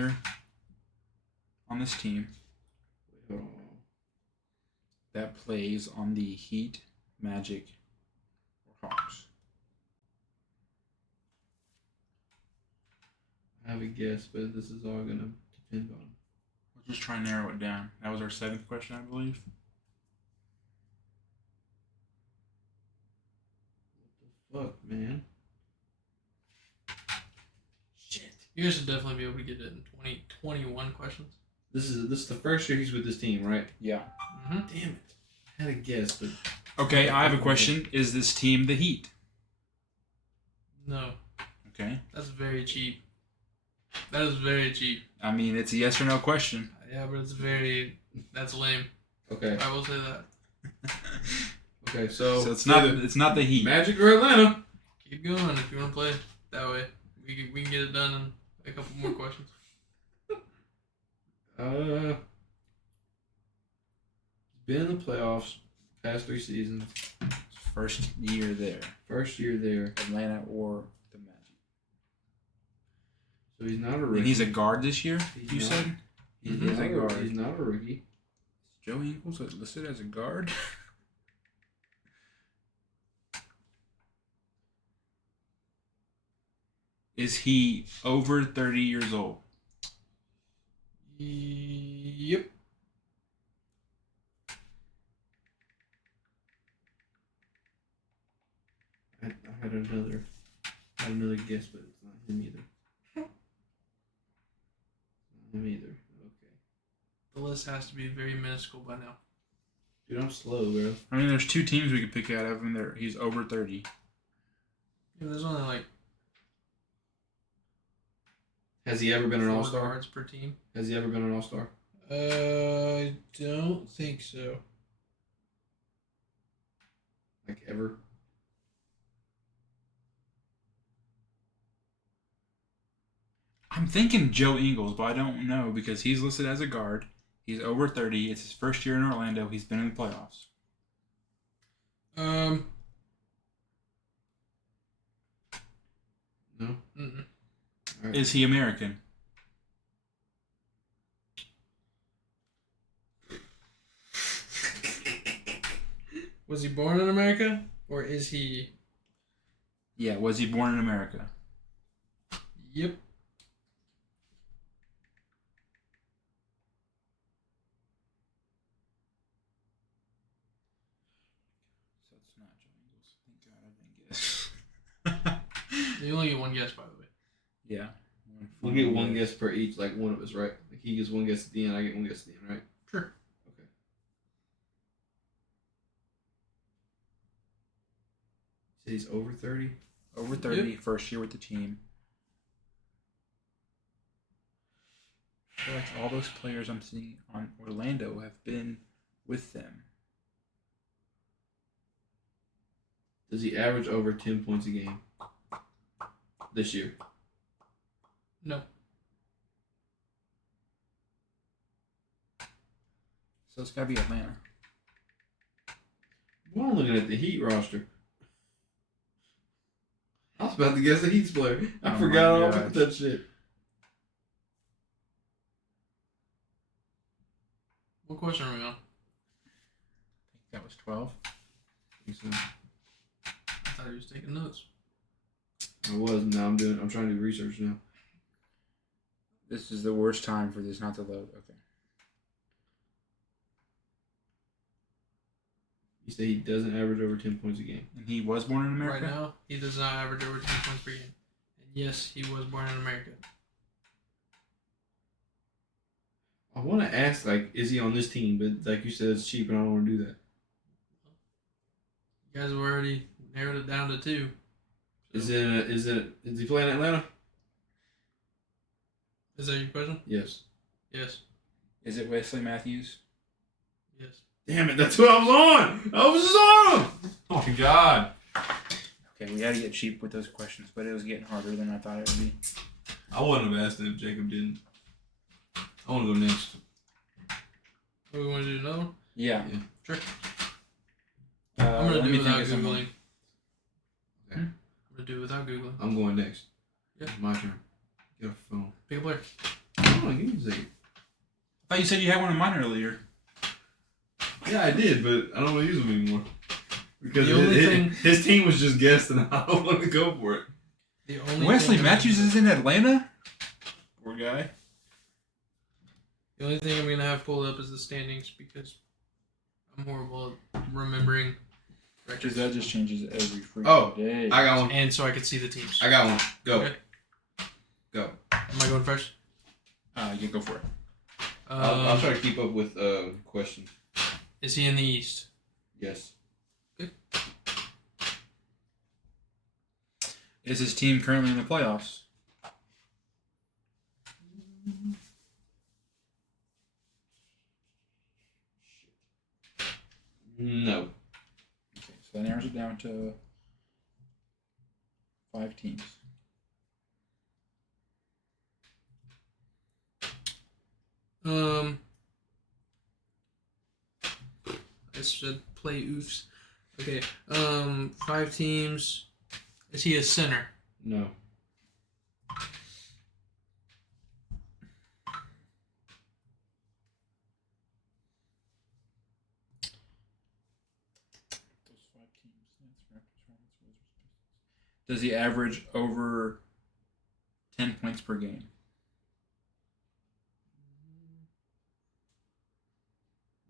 this team Wait, hold on. that plays on the Heat, Magic, or Hawks. I have a guess, but this is all gonna depend on. Let's just try and narrow it down. That was our seventh question, I believe. Fuck, man. Shit. You guys should definitely be able to get it in 2021 questions. This is the first year he's with this team, right? Yeah. Mm-hmm. Damn it. I had a guess, but Okay, I have a question. Is this team the Heat? No. Okay. That's very cheap. That is very cheap. I mean, it's a yes or no question. Yeah, but that's lame. okay. I will say that. Okay, so So it's not the Heat. Magic or Atlanta. Keep going if you want to play that way. We can get it done in a couple more questions. Been in the playoffs past 3 seasons. First year there. First year there. Atlanta or the Magic. So he's not a rookie. And he's a guard this year, He's you not. said? He's He's not a guard. He's not a rookie. Joe Ingles listed as a guard? Is he over 30 years old? Yep. I had another guess, but it's not him either. Not him either. Okay. The list has to be very minuscule by now. Dude, I'm slow, bro. I mean, there's two teams we could pick out of him. He's over 30. Yeah, there's only like Has he ever been an 4 all-star? guards per team. Has he ever been an all-star? I don't think so. Like, ever? I'm thinking Joe Ingles, but I don't know because he's listed as a guard. He's over 30. It's his first year in Orlando. He's been in the playoffs. No? Mm-mm. All right. Is he American? Was he born in America, or is he? Yeah, was he born in America? Yep. So it's not Joe Ingles. Thank God I didn't guess. You only get one guess, by the way. Yeah. We'll get one guess per each, like one of us, right? Like he gets one guess at the end, I get one guess at the end, right? Sure. Okay. said he's over 30. Over 30, first year with the team. I feel like all those players I'm seeing on Orlando have been with them. Does he average over 10 points a game this year? No. So it's got to be Atlanta. Well, I'm looking at the Heat roster. I was about to guess the Heat's player. I forgot all about that shit. What question are we on? I think that was 12. I think so. I thought he was taking notes. I was. Now I'm trying to do research now. This is the worst time for this not to load. Okay. You say he doesn't average over 10 points a game. And he was born in America? Right now, he does not average over 10 points per game. And yes, he was born in America. I want to ask, like, is he on this team? But like you said, it's cheap, and I don't want to do that. You guys have already narrowed it down to 2. Is he playing Atlanta? Is that your question? Yes. Yes. Is it Wesley Matthews? Yes. Damn it! That's who I was on. I was just on him. Oh my god. Okay, we got to get cheap with those questions, but it was getting harder than I thought it would be. I wouldn't have asked him if Jacob didn't. I want to go next. What, we want to do another one? Yeah. Sure. I'm going to do it without someone. Googling. Okay. I'm going to do it without Googling. I'm going next. Yeah. My turn. Get a phone. Pick a player. Come on, give me a second. I thought you said you had one of mine earlier. Yeah, I did, but I don't want to use them anymore. Because The only thing- his team was just guessed, and I don't want to go for it. The only Wesley thing Matthews is in Atlanta? Poor guy. The only thing I'm going to have pulled up is the standings because I'm horrible at remembering Because that just changes every freaking Oh, day. I got one. And so I could see the teams. I got one. Go. Okay. Go. Am I going first? You go for it. I'll try to keep up with questions. Is he in the East? Yes. Is his team currently in the playoffs? No. Okay, so that narrows it down to 5 teams. I should play oofs. Okay. 5 teams. Is he a center? No. Those 5 teams. Does he average over 10 points per game?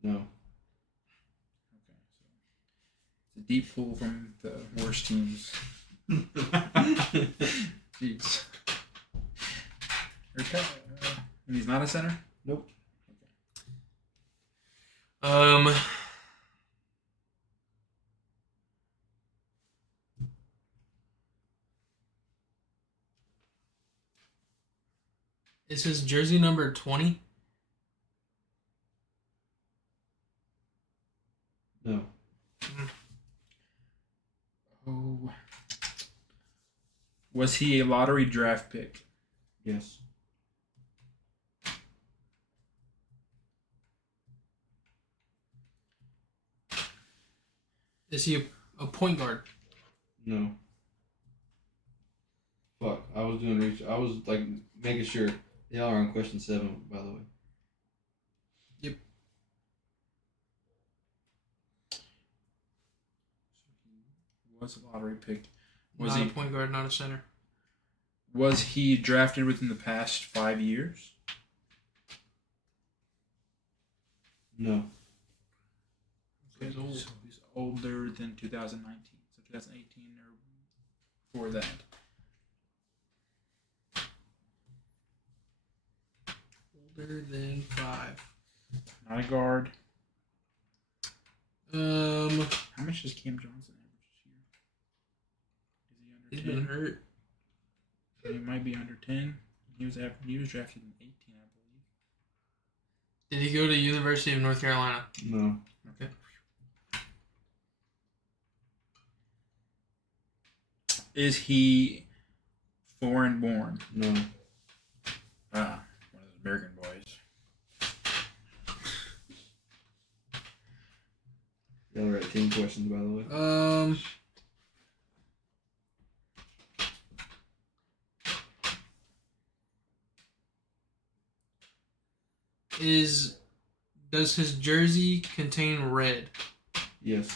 No. Okay, so it's a deep pool from the worst teams. Jeez. Okay. And he's not a center? Nope. Is his jersey number 20? No. Oh. Was he a lottery draft pick? Yes. Is he a point guard? No. Fuck. I was doing research. I was like making sure. Y'all are on question 7, by the way. Yep. Was a lottery pick. Was Not he a point guard, not a center. Was he drafted within the past 5 years? No. He's old. So he's older than 2019. So 2018 or before that. Older than 5. Not a guard. Um, How much does Cam Johnson average this year? He's been hurt. He might be under 10. He was drafted in 18, I believe. Did he go to University of North Carolina? No. Okay. Is he foreign born? No. One of those American boys. Y'all are at 10 questions, by the way. Does his jersey contain red? Yes.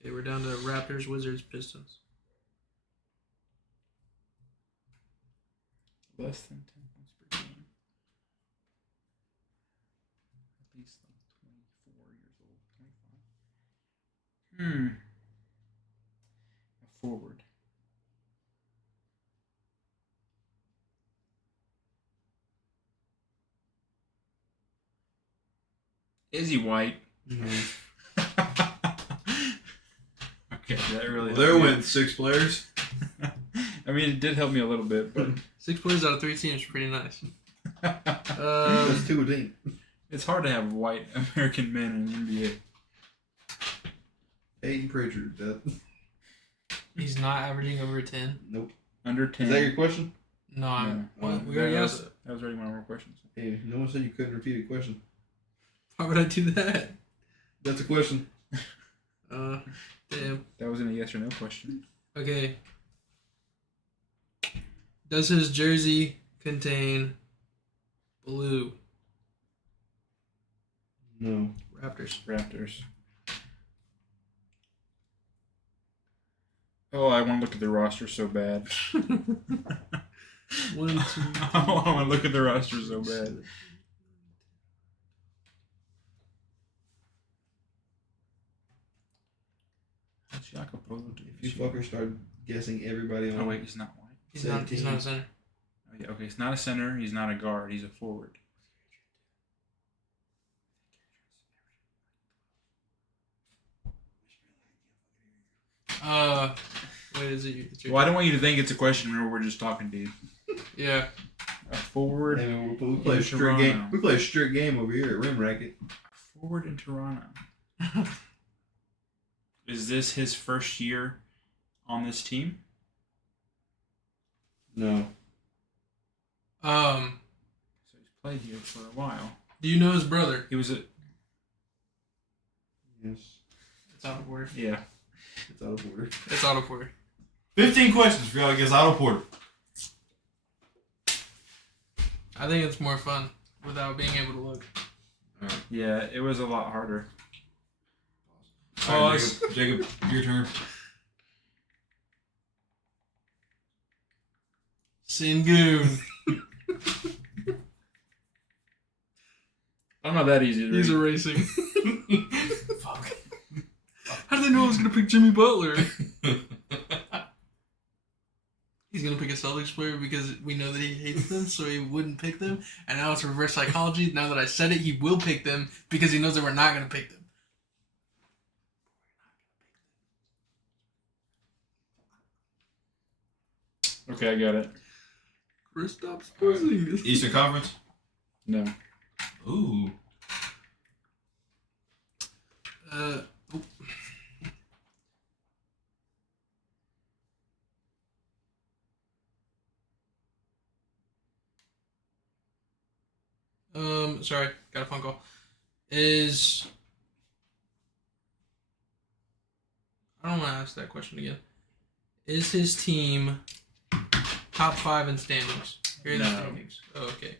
Okay, we're down to Raptors, Wizards, Pistons. Less than 10 points per game. At least like 24 years old. 25. A forward. Is he white? No. Okay, that really. Well, there went 6 players. I mean, it did help me a little bit, but 6 players out of 3 teams, pretty nice. That's 2 a team. it's hard to have white American men in the NBA. Aiden Pritchard. He's not averaging over 10. Nope. Under 10. Is that your question? No, I'm. No. Well, we already asked it. That was already one of our questions. Hey, no one said you couldn't repeat a question. Why would I do that? That's a question. Damn. That wasn't a yes or no question. Okay. Does his jersey contain blue? No. Raptors. Oh, I want to look at the roster so bad. 1, 2. I want to look at the roster so bad. If you fuckers start guessing everybody on. Oh wait, he's not white. He's not a center. Oh, yeah, okay, he's not a center. He's not a guard. He's a forward. Wait, is it? Well, I don't want you to think it's a question. Remember, we're just talking, dude. Yeah. A forward. And we play a strict game. We play a strict game over here at Rim Racket. Forward in Toronto. Is this his first year on this team? No. So he's played here for a while. Do you know his brother? He was a. Yes. It's out of order. Yeah. It's out of order. It's out of order. 15 questions for y'all to guess Otto Porter. I think it's more fun without being able to look. Yeah, it was a lot harder. All right, Jacob, your turn. Sengun. I'm not that easy to He's read. erasing. Fuck. How did they know I was going to pick Jimmy Butler? He's going to pick a Celtics player because we know that he hates them, so he wouldn't pick them. And now it's reverse psychology. Now that I said it, he will pick them because he knows that we're not going to pick them. Okay, I got it. Kristaps Porzingis. Eastern Conference? No. Ooh. Sorry, got a phone call. I don't want to ask that question again. Is his team top 5 in standings? Here are the No. standings. Oh, okay.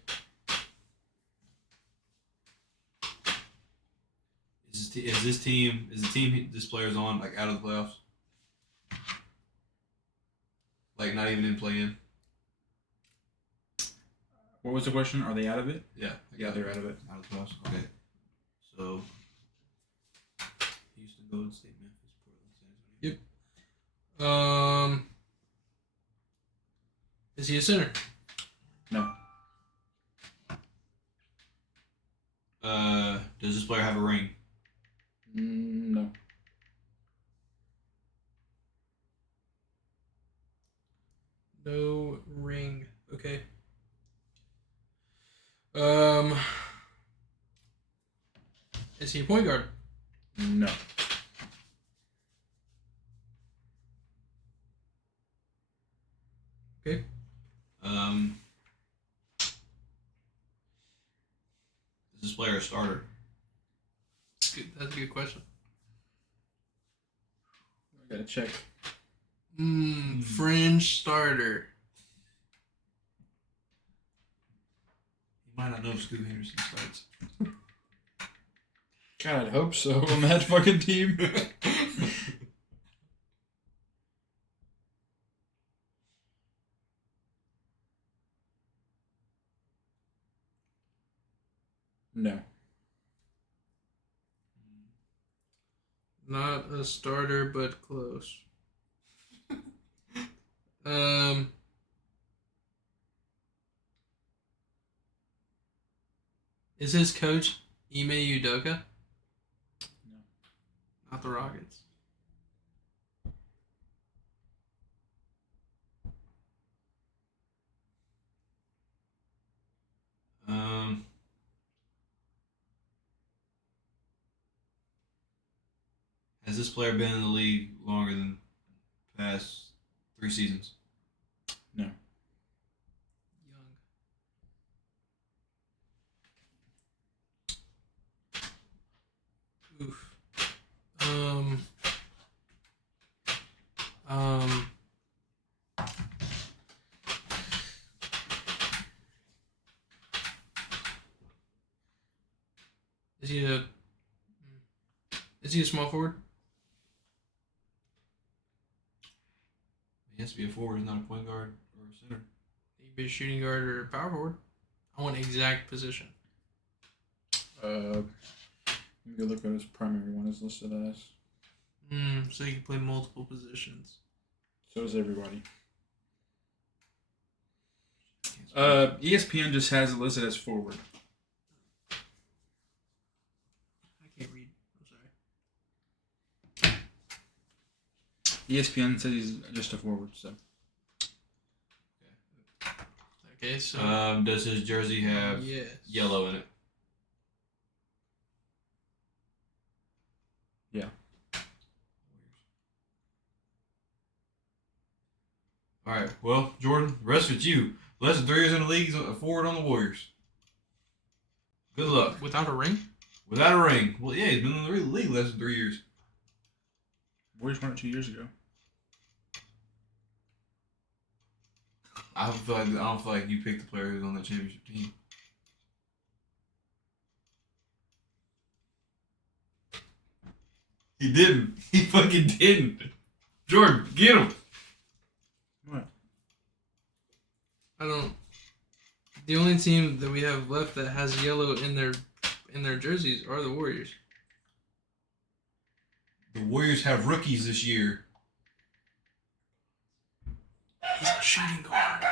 Is the team this player's on like out of the playoffs? Like not even in play-in? What was the question? Are they out of it? Yeah. Yeah, they're out of it. Out of the playoffs. Okay. So Houston, Golden State, Memphis, Portland, San Antonio. Yep. Is he a center? No. Does this player have a ring? No. Is he a point guard? No. Okay. Is this player a starter? That's a good question. I gotta check. Fringe starter. You might not know if Scoot Henderson starts. God, I'd hope so on that fucking team. No. Not a starter, but close. Is his coach Ime Udoka? No. Not the Rockets. Has this player been in the league longer than the past 3 seasons? No. Young. Oof. Is he a small forward? He has to be a forward, he's not a point guard or a center. He could be a shooting guard or a power forward. I want exact position. Let me go look what his primary one is listed as. So he can play multiple positions. So does everybody. ESPN just has it listed as forward. I can't read. I'm sorry. ESPN says he's just a forward, so. Okay, so. Does his jersey have yellow in it? Yeah. All right. Well, Jordan, the rest of it's you. Less than 3 years in the league, he's a forward on the Warriors. Good luck. Without a ring? Without a ring. Well, yeah, he's been in the league less than 3 years. Warriors won it 2 years ago. I don't feel like you picked the player who's on that championship team. He didn't. He fucking didn't. Jordan, get him. What? I don't. The only team that we have left that has yellow in their jerseys are the Warriors. The Warriors have rookies this year. He's a shooting guard.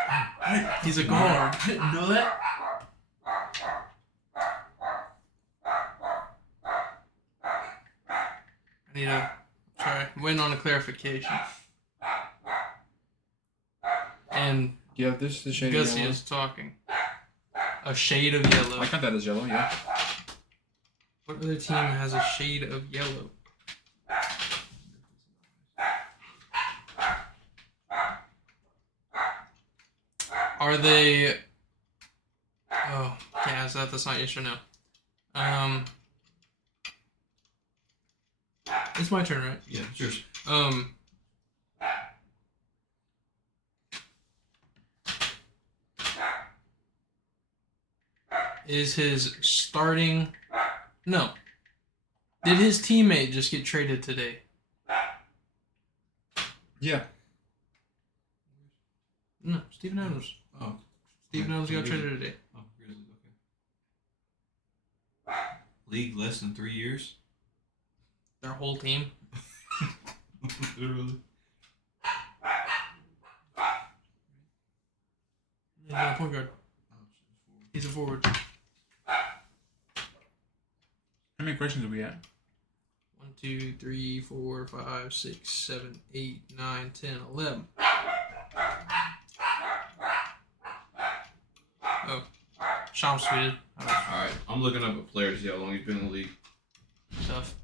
He's a guard. I didn't know that. I need to try. I'm waiting on a clarification. And Yeah, this is the shade Gussie of yellow. is talking. A shade of yellow. I count that as yellow, yeah. What other team has a shade of yellow? Are they? Oh, yeah. Is that's not yes or no? It's my turn, right? Yeah, it's yours. Is his starting? No. Did his teammate just get traded today? Yeah. No, Steven Adams. Oh. Steven Adams got traded today. Oh, Grizzlies, okay. League less than 3 years? Their whole team. Literally. He's not a point guard. He's a forward. How many questions are we at? 1, 2, 3, 4, 5, 6, 7, 8, 9, 10, 11. Oh. Sean's tweeted. Alright, I'm looking up a player to see how long he's been in the league. Stuff.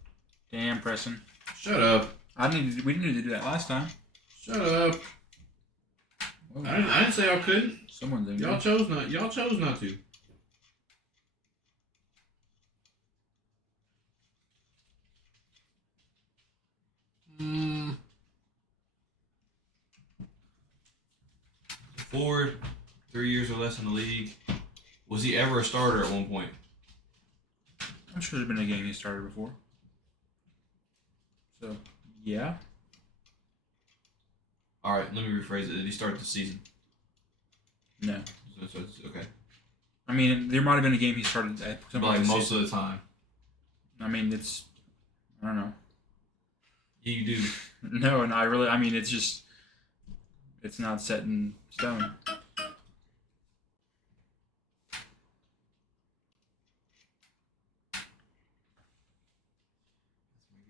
Damn, Preston. Shut up. We didn't need to do that last time. Shut up. Whoa. I didn't say I couldn't. Someone's in. Y'all chose not to. Forward, 3 years or less in the league. Was he ever a starter at one point? I'm sure there's been a game he started before. So, yeah. All right, let me rephrase it. Did he start the season? No. So it's, okay. I mean, there might have been a game he started at But like most of the time. I mean, I don't know. You do. No, and I mean, it's just, it's not set in stone.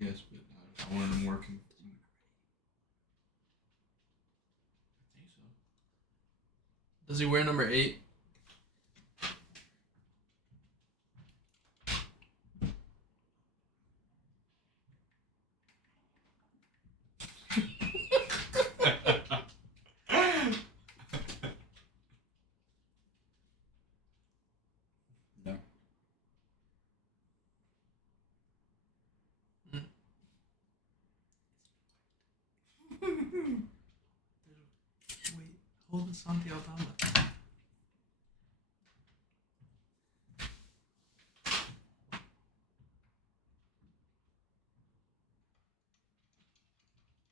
I guess, but I wanted him working. I think so. Does he wear number 8? No. Wait, hold this on the Aldama.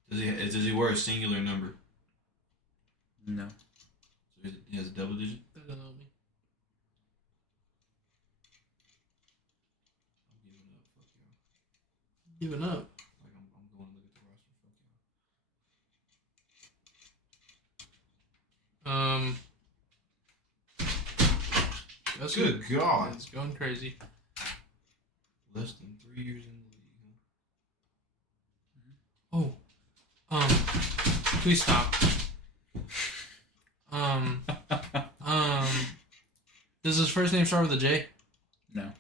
Does he wear a singular number? No. So he has a double digit? That doesn't help me. I'm giving up. Fuck y'all. Giving up. Like I'm going to look at the roster. Fuck y'all. That's Good God. It's going crazy. Less than 3 years in the league, Oh. Please stop. Does his first name start with a J? No.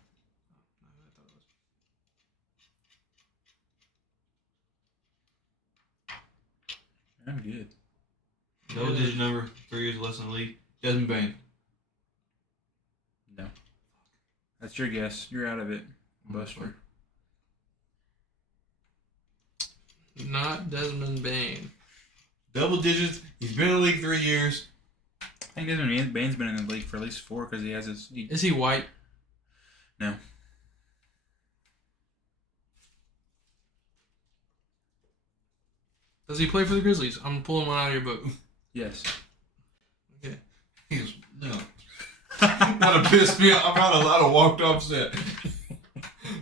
I'm good. huh? Double digit number, 3 years or less in the league. Desmond Bain. No. That's your guess. You're out of it, Buster. Not Desmond Bain. Double digits. He's been in the league 3 years. I think Desmond Bain's been in the league for at least 4 because he has his. Is he white? No. Does he play for the Grizzlies? I'm pulling one out of your book. Yes. Okay. He's no. That'll piss me off. I've had a lot of walked off set.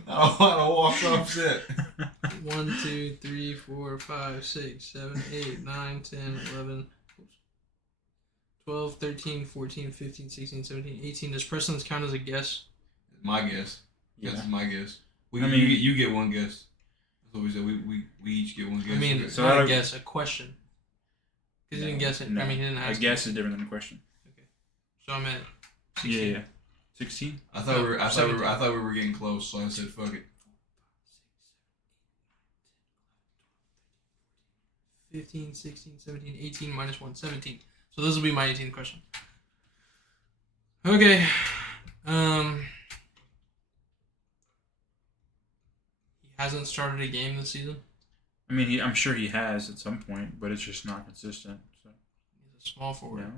A lot of walked off set. 1, 2, 3, 4, 5, 6, 7, 8, 9, 10, 11, 12, 13, 14, 15, 16, 17, 18. Does Preston's count as a guess? My guess. Yeah. That's my guess. I mean, you get one guess. That's what we said. We each get one guess. I mean, Okay. so not a guess, a question. Because he didn't guess it. No. I mean, he didn't ask. A guess is different than a question. Okay. So I'm at 16. Yeah. 16? I thought we were. I 17. thought we were getting close, so I said, "Fuck it." 15, 16, 17, 18 minus 1, 17. So this will be my 18th question. Okay. He hasn't started a game this season. I mean, I'm sure he has at some point, but it's just not consistent. So. He's a small forward. No.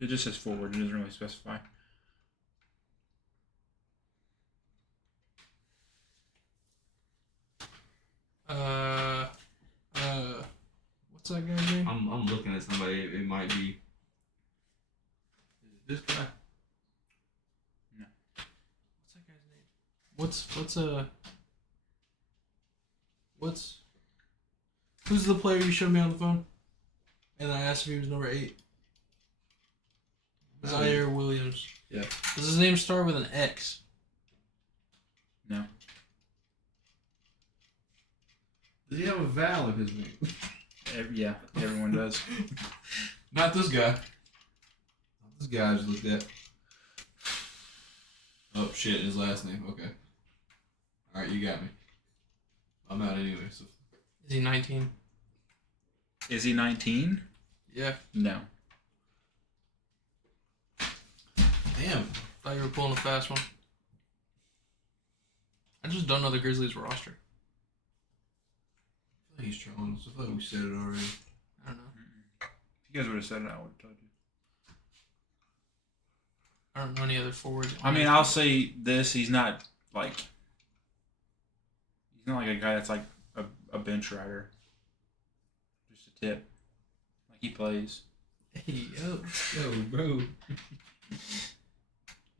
It just says forward. It doesn't really specify. What's that guy's name? I'm looking at somebody. It might be this guy. No. What's that guy's name? Who's the player you showed me on the phone? And I asked if he was number 8. Zaire Williams. Yeah. Does his name start with an X? No. Does he have a vowel in his name? Yeah, everyone does. Not this guy. Not this guy I just looked at. Oh shit, his last name. Okay. All right, you got me. I'm out anyway. So. Is he 19? Is he 19? Yeah. No. Damn. Thought you were pulling a fast one. I just don't know the Grizzlies roster. I think he's trolling us. I thought we said it already. I don't know. If you guys would have said it, I would have told you. I don't know any other forwards. I mean, I'll say this: he's not like a guy that's like a bench rider. Just a tip. Like he plays. Hey, yo. bro.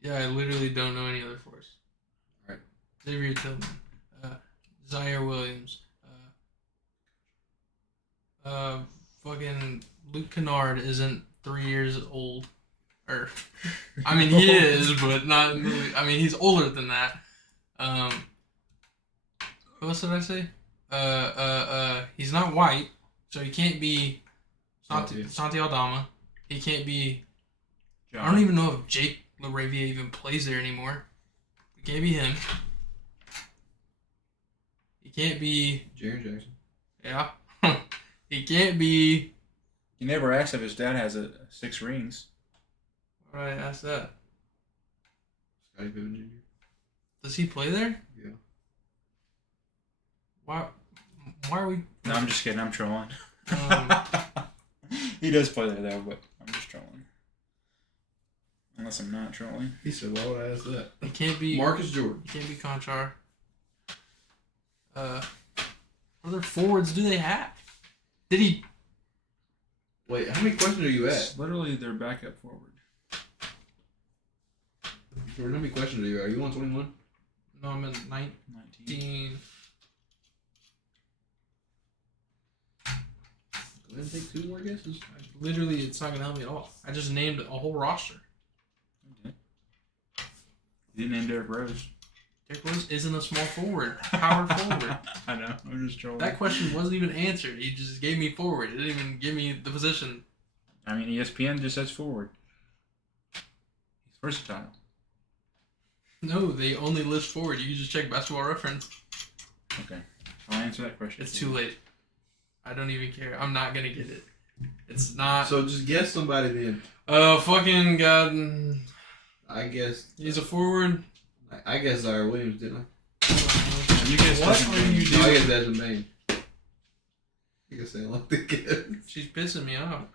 Yeah, I literally don't know any other forwards. Alright. Xavier Tillman. Zaire Williams. Fucking Luke Kennard isn't 3 years old. Or, I mean, he is, but not really. I mean, he's older than that. What else did I say? He's not white, so he can't be Santi Aldama. He can't be. I don't even know if Jake LaRavia even plays there anymore. It can't be him. He can't be. Jaren Jackson. Yeah. He can't be. You never asked if his dad has 6 rings. Why did I ask that? Scottie Pippen Jr. Does he play there? Yeah. Why are we? No, I'm just kidding. I'm trolling. Um, He does play there though, but I'm just trolling. Unless I'm not trolling. He said, "Why would I ask that?" It can't be Marcus Jordan. It can't be Conchar. What other forwards do they have? Did he? Wait, how many questions are you at? It's literally their backup forward. Jordan, how many questions are you at? Are you on 21? No, I'm at 19. 19. Go ahead and take 2 more guesses. Literally, it's not gonna help me at all. I just named a whole roster. Okay. You didn't name Derrick Rose. Derrick Rose isn't a small forward. Power forward. I know. I'm just trolling. That question wasn't even answered. He just gave me forward. He didn't even give me the position. I mean, ESPN just says forward. He's versatile. No, they only list forward. You can just check Basketball Reference. Okay. I'll answer that question. It's too late. I don't even care. I'm not gonna get it. It's not. So just guess somebody then. Fucking God. I guess. He's a forward. I guess Zaire Williams, didn't You guys What doesn't are mean- you I? No, I doing? guess that's a main. You can say like the kid. She's pissing me off.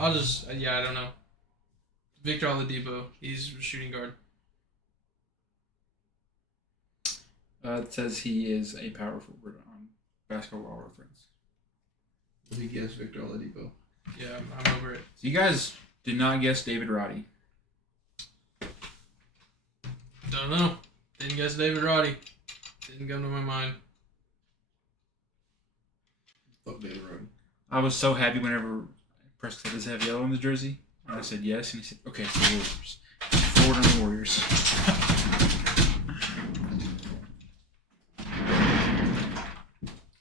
I'll just. Yeah, I don't know. Victor Oladipo. He's shooting guard. It says he is a power forward on Basketball Reference. Let me guess Victor Oladipo. Yeah, I'm over it. So you guys did not guess David Roddy. Don't know. Didn't guess David Roddy. Didn't come to my mind. Fuck David Roddy. I was so happy whenever Prescott said, "Does it have yellow on the jersey?" And I said yes, and he said, "Okay, it's the Warriors. It's forward on the Warriors."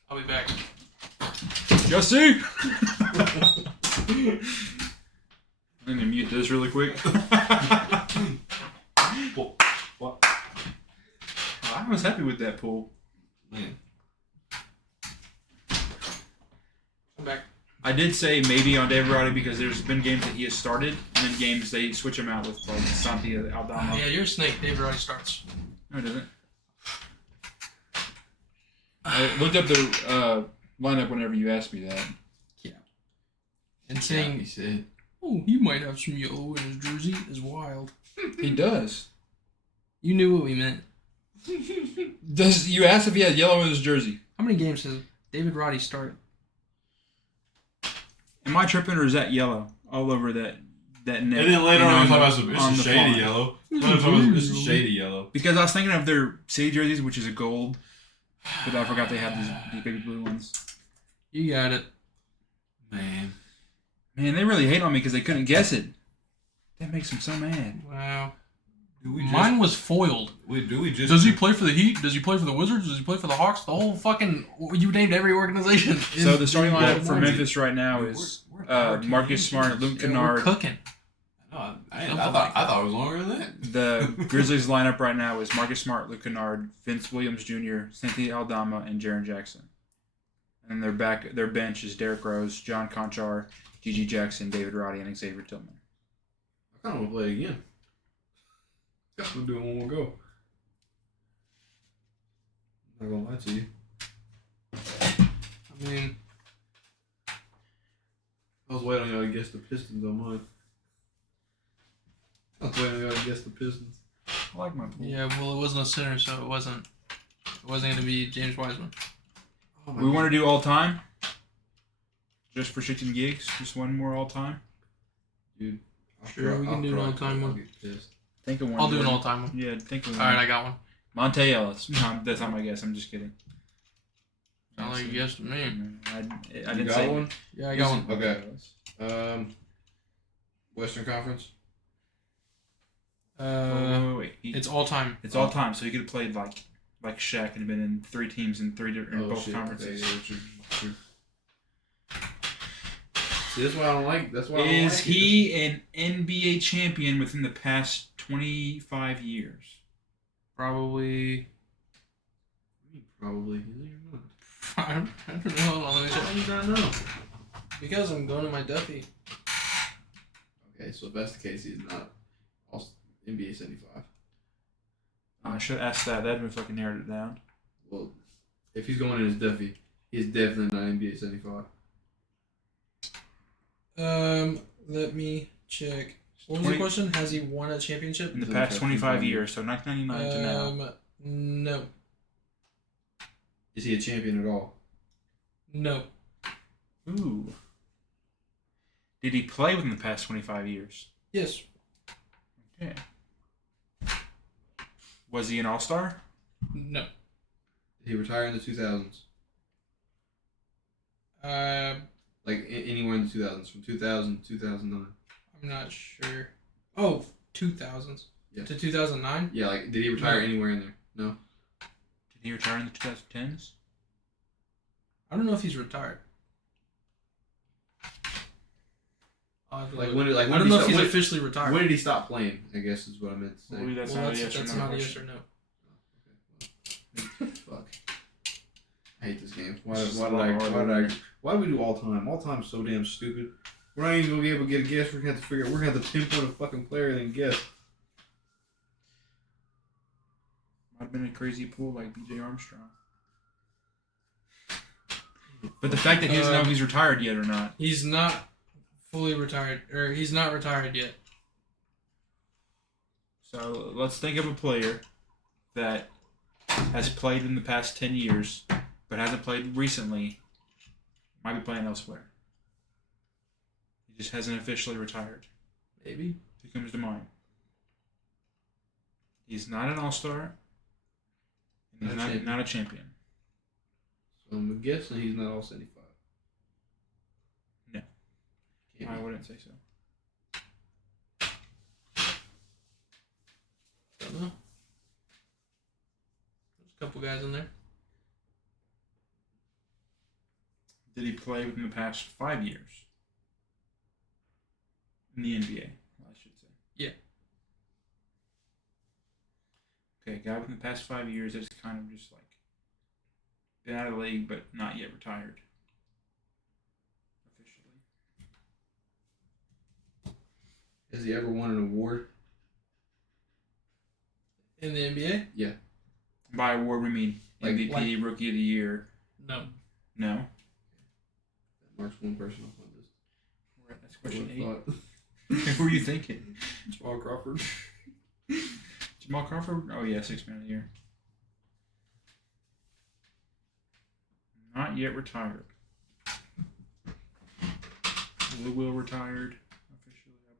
I'll be back. Jesse! I'm gonna mute this really quick. What? I was happy with that pull. Man. I'm back. I did say maybe on David Roddy because there's been games that he has started, and then games they switch him out with like Santi Aldama. Yeah, you're a snake. David Roddy starts. No, it doesn't. I looked up the lineup whenever you asked me that. And He saying, said. "Oh, he might have some yellow in his jersey," is wild. He does. You knew what we meant. You asked if he had yellow in his jersey. How many games has David Roddy started? Am I tripping or is that yellow all over that net? And then later on, we talk about some. on It's the a shady font? yellow. It's a shady yellow. Because I was thinking of their city jerseys, which is a gold, but I forgot they have these baby blue ones. You got it. Man. Man, they really hate on me because they couldn't guess it. That makes them so mad. Wow. Do we Mine was foiled. do we just? Does he play for the Heat? Does he play for the Wizards? Does he play for the Hawks? The whole fucking... You named every organization. So the starting lineup for Memphis. Memphis right now is We're Marcus Smart, Luke We're Kennard, cooking. Oh, I thought it was longer than that. The Grizzlies lineup right now is Marcus Smart, Luke Kennard, Vince Williams Jr., Cynthia Aldama, and Jaren Jackson. And their bench is Derrick Rose, John Conchar, Gigi Jackson, David Roddy, and Xavier Tillman. I kind of want to play it again. We'll do it one more go. I'm not gonna lie to you. I mean, I was waiting on y'all to guess the Pistons on mine. I was waiting on y'all to guess the Pistons. I like my pool. yeah, well, it wasn't a center, so it wasn't going to be James Wiseman. Oh my We God. want to do all time? Just for shits and gigs? Just one more all time? Dude. Sure, we can do an all-time one. I'll get pissed. Think of one. I'll do an Jordan. all-time one. Yeah, think of one. All right, I got one. Monte Ellis. No, that's not my guess. I'm just kidding. Sound like you guessed to me. I You didn't got say one? Yeah, I got one. Okay. Western Conference. Wait. It's all-time. It's all time, so he could have played like Shaq and have been in 3 teams in 3 different both conferences. Okay, yeah, true. See, that's why I don't like. That's why. I don't Is like he an NBA champion within the past 25 years? Probably. Probably. Is he or not? I don't know. Hold on, let me check. How do you not know? Because I'm going to my Duffy. Okay, so if that's the case, he's not all NBA 75. I should have asked that. That'd been fucking narrowed it down. Well, if he's going in as Duffy, he's definitely not NBA 75. Let me check. What was the question? Has he won a championship? In the past 25 years, so 1999 to now. No. Is he a champion at all? No. Ooh. Did he play within the past 25 years? Yes. Okay. Was he an all-star? No. Did he retire in the 2000s? Like anywhere in the 2000s, from 2000 to 2009. I'm not sure. Oh, 2000s. Yeah. To 2009? Yeah, like did he retire No. anywhere in there? No. Did he retire in the 2010s? I don't know if he's retired. Like when? I don't know if he's officially retired. When did he stop playing? I guess is what I meant to say. Well, that's Well, not a that's yes or no not a question. yes or no. Fuck. I hate this game. It's just a lot harder. Why do we do all time? All time's so damn stupid. We're not even gonna be able to get a guess. We're gonna have to figure. We're gonna have to pinpoint a fucking player and then guess. Might have been a crazy pool like BJ Armstrong. But the fact that he doesn't know if he's retired yet or not. He's not fully retired, or he's not retired yet. So let's think of a player that has played in the past 10 years, but hasn't played recently. Might be playing elsewhere. He just hasn't officially retired. Maybe. Who comes to mind? He's not an all-star. And he's not a champion. So I'm guessing he's not all 75. No. Can't I be. wouldn't say so. Don't know. There's a couple guys in there. Did he play within the past 5 years? In the NBA, I should say. Yeah. Okay, guy within the past 5 years that's kind of just like been out of the league but not yet retired. Officially. Has he ever won an award? In the NBA? Yeah. By award we mean Like- MVP, Rookie of the Year. No. No. That marks one person off my list. We're at that's question I would've 8. thought. Who are you thinking? Jamal Crawford. Jamal Crawford? Oh yeah, 6th man of the year. Not yet retired. Will retired officially, I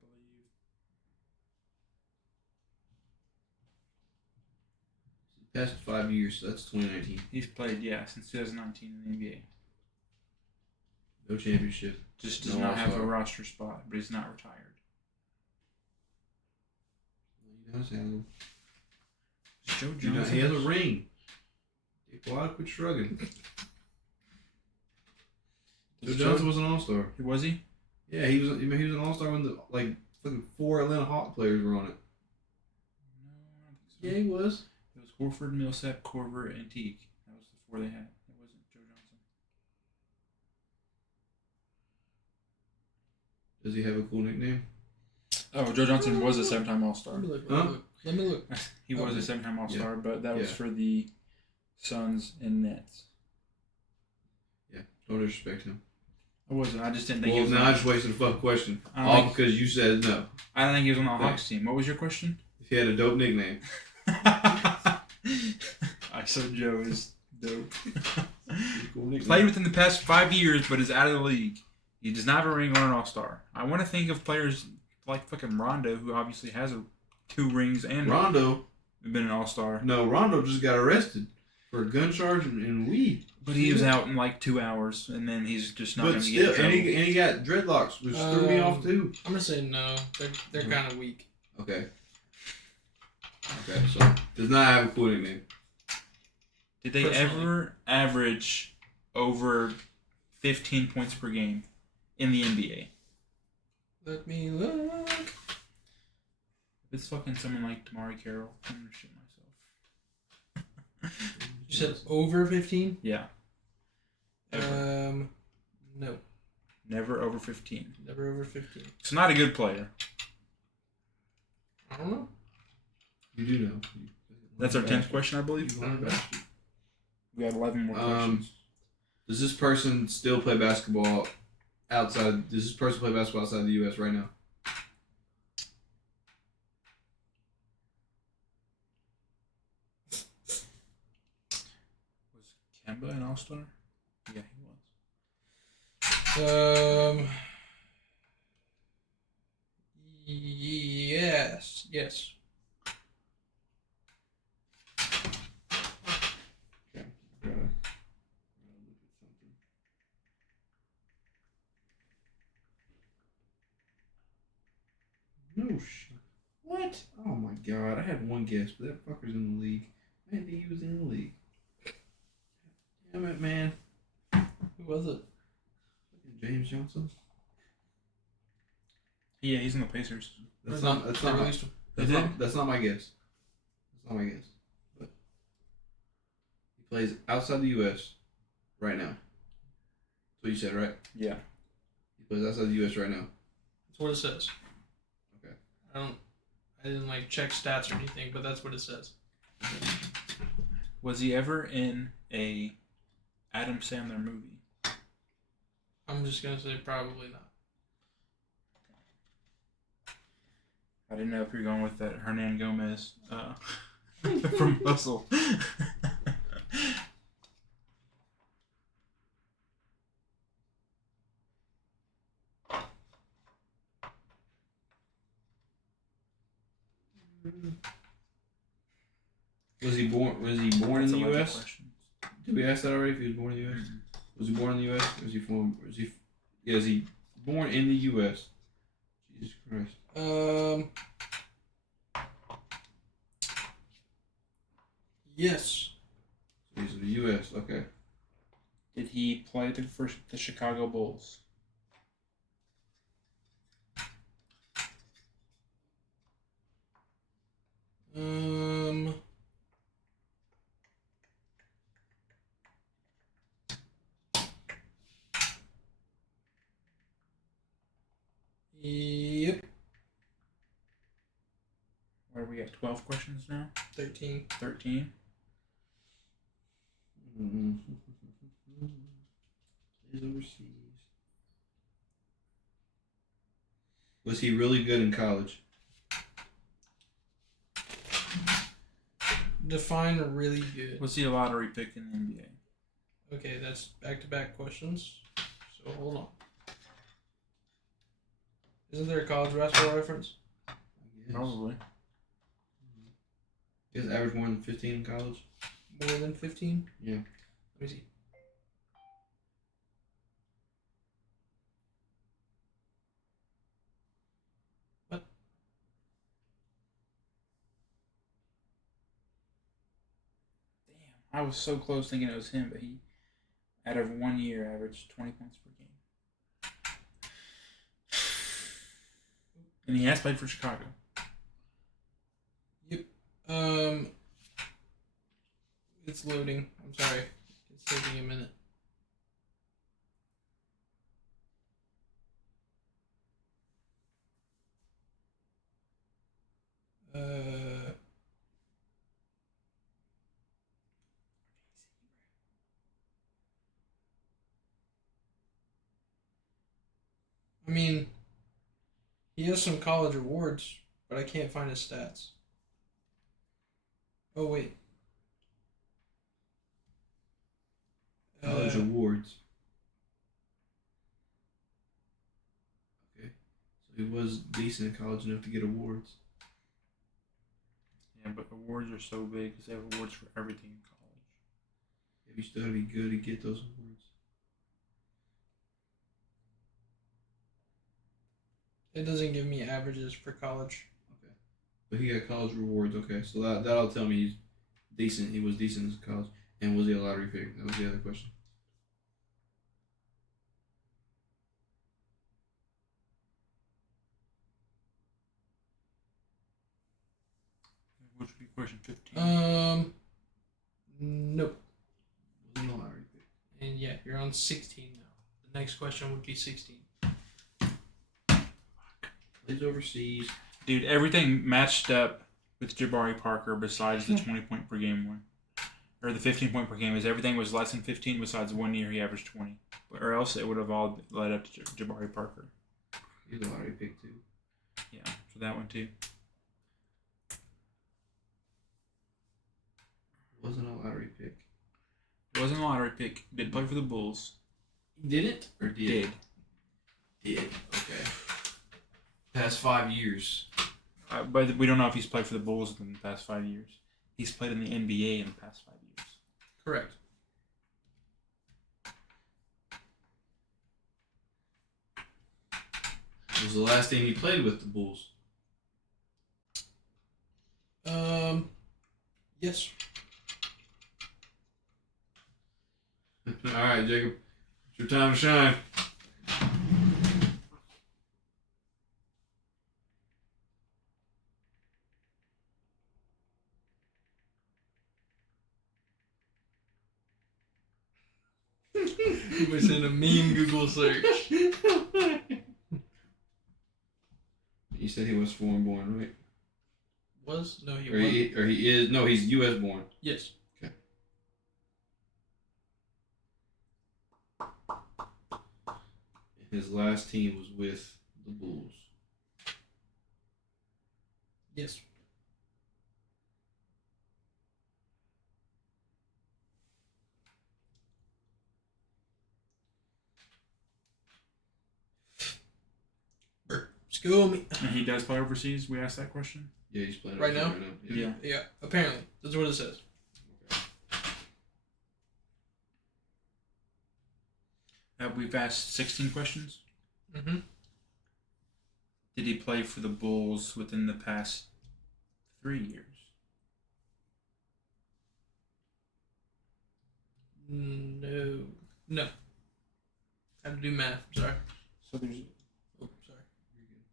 believe. Past 5 years, so that's 2019. He's played, since 2019 in the NBA. No championship. Just does No not have a all-star. roster spot, but he's not retired. He does have. Joe You know, Johnson. he has a ring. Why quit shrugging? Joe Does Johnson was an all-star. Was he? Yeah, he was an all-star when the fucking 4 Atlanta Hawk players were on it. No, I don't think so. Yeah, he was. It was Horford, Millsap, Corver, and Teague. That was the 4 they had. It wasn't Joe Johnson. Does he have a cool nickname? Oh, Joe Johnson was a 7-time All-Star. Let me look. Huh? Let me look. He was a 7-time All-Star, but that was Yeah. for the Suns and Nets. Yeah, don't disrespect him. I wasn't. I just didn't think Well, he was. now I just wasted a fucking question. I don't All think- because you said no. I don't think he was on the Hawks team. What was your question? If he had a dope nickname. I said Joe is dope. Cool nickname. Played within the past 5 years, but is out of the league. He does not have a ring or an All-Star. I want to think of players like fucking Rondo, who obviously has 2 rings and Rondo. been an All-Star. No, Rondo just got arrested for a gun charge and weed. But he was out in like 2 hours, and then he's just not going But to get in still, trouble. and he got dreadlocks, which threw me off too. I'm gonna say no. They're kind of weak. Okay. Okay, so does not have a cool nickname. Did they Personally. ever average over 15 points per game in the NBA? Let me look. If it's fucking someone like Damari Carroll, I'm gonna shit myself. You said over 15? Yeah. Ever. No, Never over 15. never over 15. It's not a good player. I don't know. You do know. That's our 10th question, I believe. You learn bastard. We got 11 more questions. Does this person still play basketball outside? Does this person play basketball outside the U.S. right now? Was Kemba an All-Star? Yeah, he was. Yes. Okay. Gotta look at something. No shit. What? Oh my god! I had one guess, but that fucker's in the league. I didn't think he was in the league. Damn it, man. Who was it? James Johnson. Yeah, he's in the Pacers. That's They not. released him. They did? That's not my guess. That's not my guess. But he plays outside the U.S. right now. That's what you said, right? Yeah. He plays outside the U.S. right now. That's what it says. Okay. I didn't like check stats or anything, but that's what it says. Was he ever in a Adam Sandler movie? I'm just gonna say probably not. I didn't know if you were going with that Hernan Gomez from Hustle. Was he born in That's the 11 U.S.? questions. Did we ask that already? If he was born in the U.S. Was he born in the U.S.? Or was he from? Yeah, is he born in the U.S.? Jesus Christ. Yes. So he's in the U.S. Okay. Did he play for the Chicago Bulls? Yep. Where are we at? 12 questions now? 13. 13? He's overseas. Was he really good in college? Define really good. Was he a lottery pick in the NBA? Okay, that's back-to-back questions. So hold on. Isn't there a college basketball reference? I guess. Probably. He has averaged more than 15 in college. More than 15? Yeah. Let me see. What? Damn, I was so close thinking it was him, but he, out of 1 year, averaged 20 points per game. And he has played for Chicago. Yep. It's loading. I'm sorry. It's taking a minute. I mean, he has some college awards, but I can't find his stats. Oh wait. College awards. Okay. So he was decent in college enough to get awards. Yeah, but awards are so big because they have awards for everything in college. Yeah, you still gotta be good to get those awards. It doesn't give me averages for college. Okay. But he got college rewards. Okay, so that'll tell me he's decent. He was decent in college. And was he a lottery pick? That was the other question. Which would be question 15. Nope. Wasn't a lottery pick. And yeah, you're on 16 now. The next question would be 16. Plays overseas. Dude, everything matched up with Jabari Parker besides the 20 point per game one. Or the 15 point per game. Is everything was less than 15 besides 1 year he averaged 20. Or else it would have all led up to Jabari Parker. He's a lottery pick too. Yeah, for that one too. Wasn't a lottery pick. It wasn't a lottery pick. Did play for the Bulls. Did it? Or did? Did. Okay. Past 5 years. But we don't know if he's played for the Bulls in the past 5 years. He's played in the NBA in the past 5 years. Correct. It was the last team he played with, the Bulls. Yes. All right, Jacob. It's your time to shine. He was in a mean Google search. You said he was foreign born, right? Was? No, he Or wasn't. he is. No, he's U.S. born. Yes. Okay. His last team was with the Bulls. Yes. School me. And he does play overseas? We asked that question? Yeah, he's playing Right now? Yeah. Yeah. Apparently, that's what it says. We've asked 16 questions. Mm-hmm. Did he play for the Bulls within the past 3 years? No. No. I have to do math. Sorry. So there's... Oh, sorry. You're good.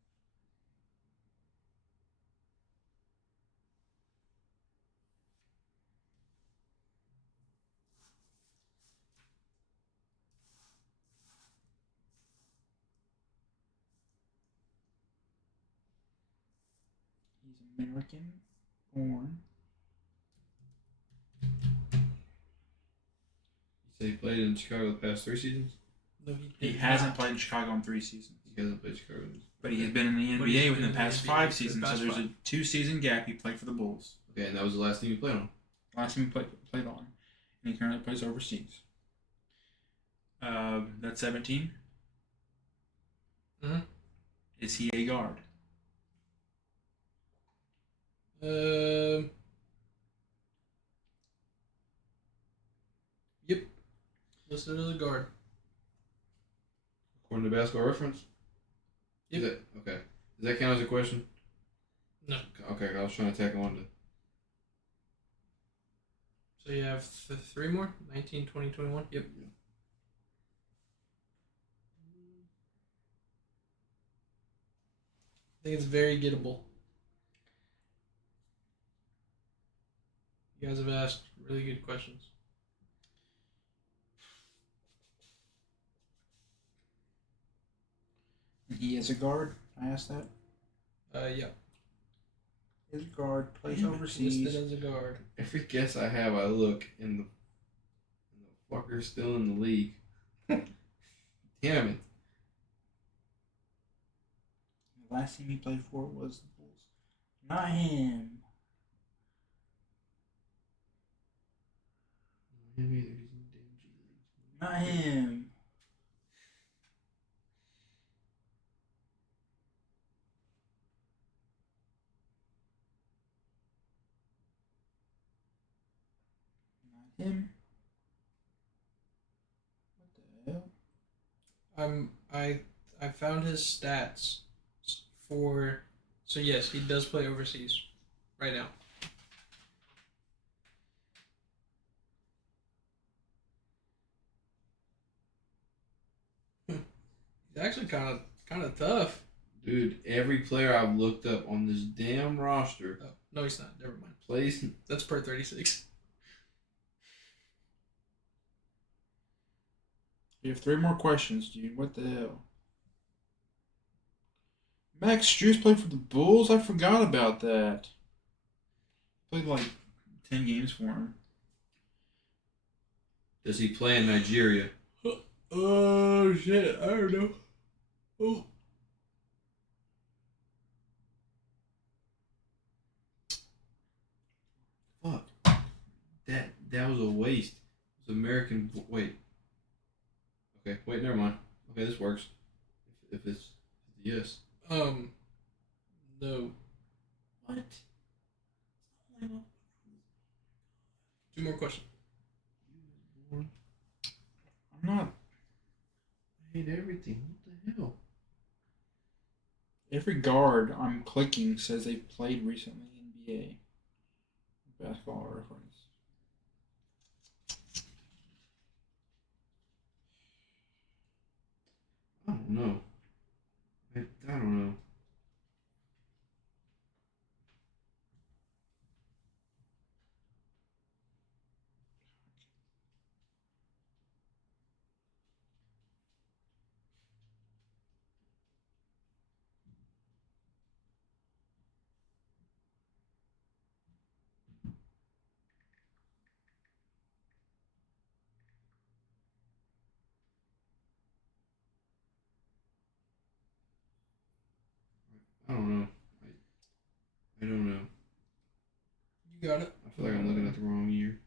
He's American born. You said he played in Chicago the past 3 seasons? No, He hasn't played in Chicago in 3 seasons. He hasn't played Chicago. But he has been in the But he's NBA been within in the the past NBA 5 for the seasons. So past there's five. a 2-season gap he played for the Bulls. Okay, and that was the last team he played on. Last time he played on. And he currently plays overseas. That's 17. Mm-hmm. Is he a guard? Yep. Listed as a guard. According to Basketball Reference? Yep. Okay. Does that count as a question? No. Okay, I was trying to tack on to. So you have 3 more? 19, 20, 21? Yep. think it's very gettable. You guys have asked really good questions. He is a guard. I asked that. Yeah. He is a guard. Plays overseas. Listed as a guard. Every guess I have, I look, and the fucker's still in the league. Damn it. The last team he played for was the Bulls. Not him. Not him. Not him. What the hell? I found his stats for. So yes, he does play overseas right now. He's actually kind of tough. Dude, every player I've looked up on this damn roster Oh, no, he's not. Never mind. plays. That's per 36. You have 3 more questions, dude. What the hell? Max Strus played for the Bulls? I forgot about that. Played like 10 games for him. Does he play in Nigeria? Oh shit! I don't know. Oh. Fuck. That was a waste. It was American. Wait. Okay. Wait. Never mind. Okay, this works. If it's yes. No. What? 2 more questions. I'm not. I hate everything. What the hell? Every guard I'm clicking says they played recently in NBA. Basketball reference. I don't know. I don't know. I don't know. I don't know. You got it. I feel like I'm looking at the wrong year.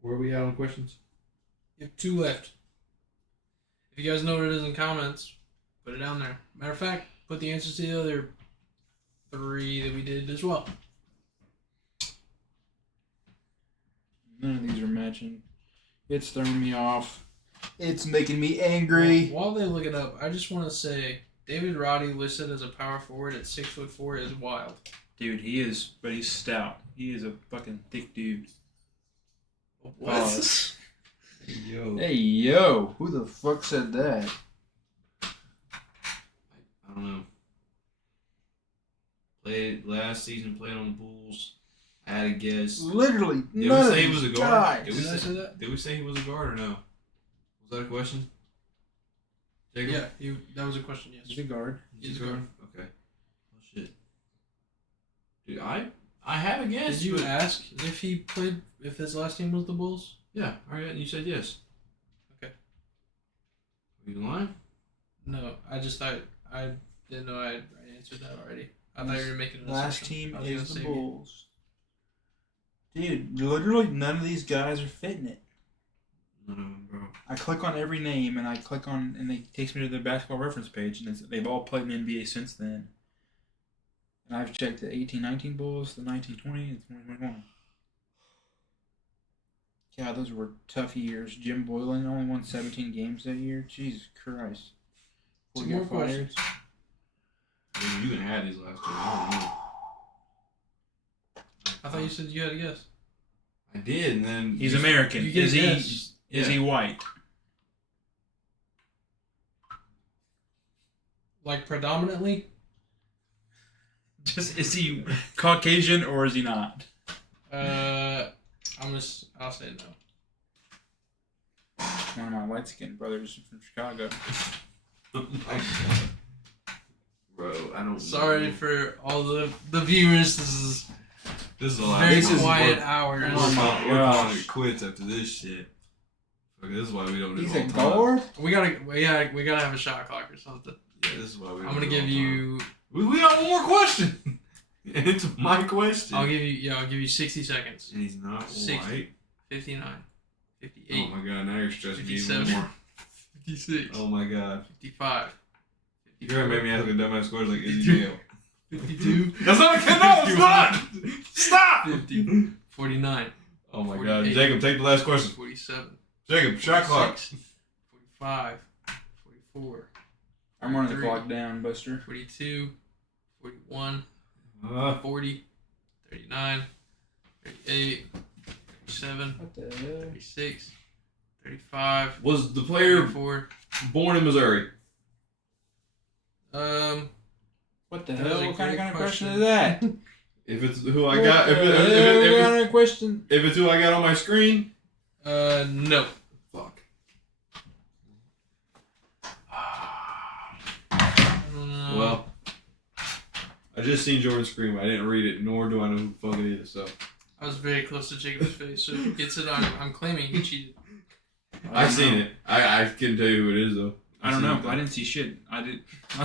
Where are we at on questions? You have 2 left. If you guys know what it is in comments, put it down there. Matter of fact, put the answers to the other 3 that we did as well. None of these are matching. It's throwing me off. It's making me angry. While they look it up, I just want to say David Roddy listed as a power forward at 6'4" is wild. Dude, he is, but he's stout. He is a fucking thick dude. What? Hey, yo. Hey, yo. Who the fuck said that? I don't know. Played last season, played on the Bulls. I had a guess. Literally, Did we none say of he was a these guard? guys. Did I say that? Did we say he was a guard or no? Was that a question? Jacob? Yeah, that was a question, yes. He's a guard. He's a guard? Okay. Oh, shit. Dude, I have a guess. Did you but- ask if he played, if his last team was the Bulls? Yeah, alright, and you said yes. Okay. Are you lying? No, I just thought, I didn't know I answered that already. I thought you were making an Last assumption. team I was is gonna the save Bulls. Dude, literally none of these guys are fitting it. None of them, bro. I click on every name and I click on, and it takes me to the basketball reference page, and they've all played in the NBA since then. And I've checked the 18-19 Bulls, the 19-20, and 20-21. God, those were tough years. Jim Boylan only won 17 games that year. Jesus Christ. Two Before he more got fired. questions. Dude, you can have these last two. I don't know. I thought you said you had a guess. I did, and then He's American. You get Is a he? guess. Is he white? like predominantly. Just is he Caucasian or is he not? I'll say no. One of my light-skinned brothers from Chicago. Oh my God. Bro, I don't. Sorry for all the viewers. This is a lot. very This is quiet work. hours. We're calling it quits after this shit. Okay, this is why we don't do He's it a all the time. guard? We gotta have a shot clock or something. Yeah, this is why we don't I'm gonna do it all give the time. you. We got one more question. And it's my question. I'll give you 60 seconds. And he's not 60. white. 59. 58. Oh my God! Now you're stressing me even 57. more. 56. Oh my God! 55. You're gonna make me ask a dumbass question like, is he male? 52. That's not a kid. No, it's not. Stop. 50. 49. Oh my 48. God! Jacob, take the last question. 47. Jacob, shot clock. 45. 44. I'm running the 43. clock down, Buster. 42. 41. 40. 39. 38. 37. What the hell? 36. 35. Was the player 34. born in Missouri? What the That hell? was a What kind great of question question. is that? If it's who I got, if question? it's who I got on my screen. No. Fuck. Well, I just seen Jordan scream. I didn't read it, nor do I know who the fuck it is. So I was very close to Jacob's face, so if he gets it, I'm claiming he cheated. I seen it. I couldn't tell you who it is though. I don't seen know. it, I didn't see shit. I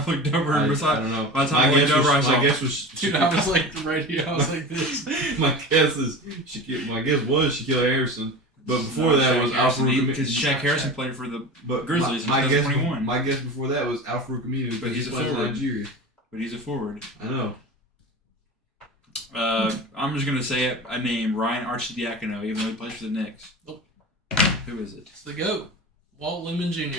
looked over and I beside. don't know. By the time I looked over, I saw. My guess was. Dude, I was like right here. I was like this. My guess was Shaquille Harrison, but before that was Alfred. Because Shaq Harrison played for the But Grizzlies in my guess, 2021. my guess before that was Alfred Camino, But he's a playing for forward. Nigeria. But he's a forward. I know. I'm just gonna say a name, Ryan Arcidiacono, even though he plays for the Knicks. Nope. Who is it? It's the GOAT. Walt Lemon Jr.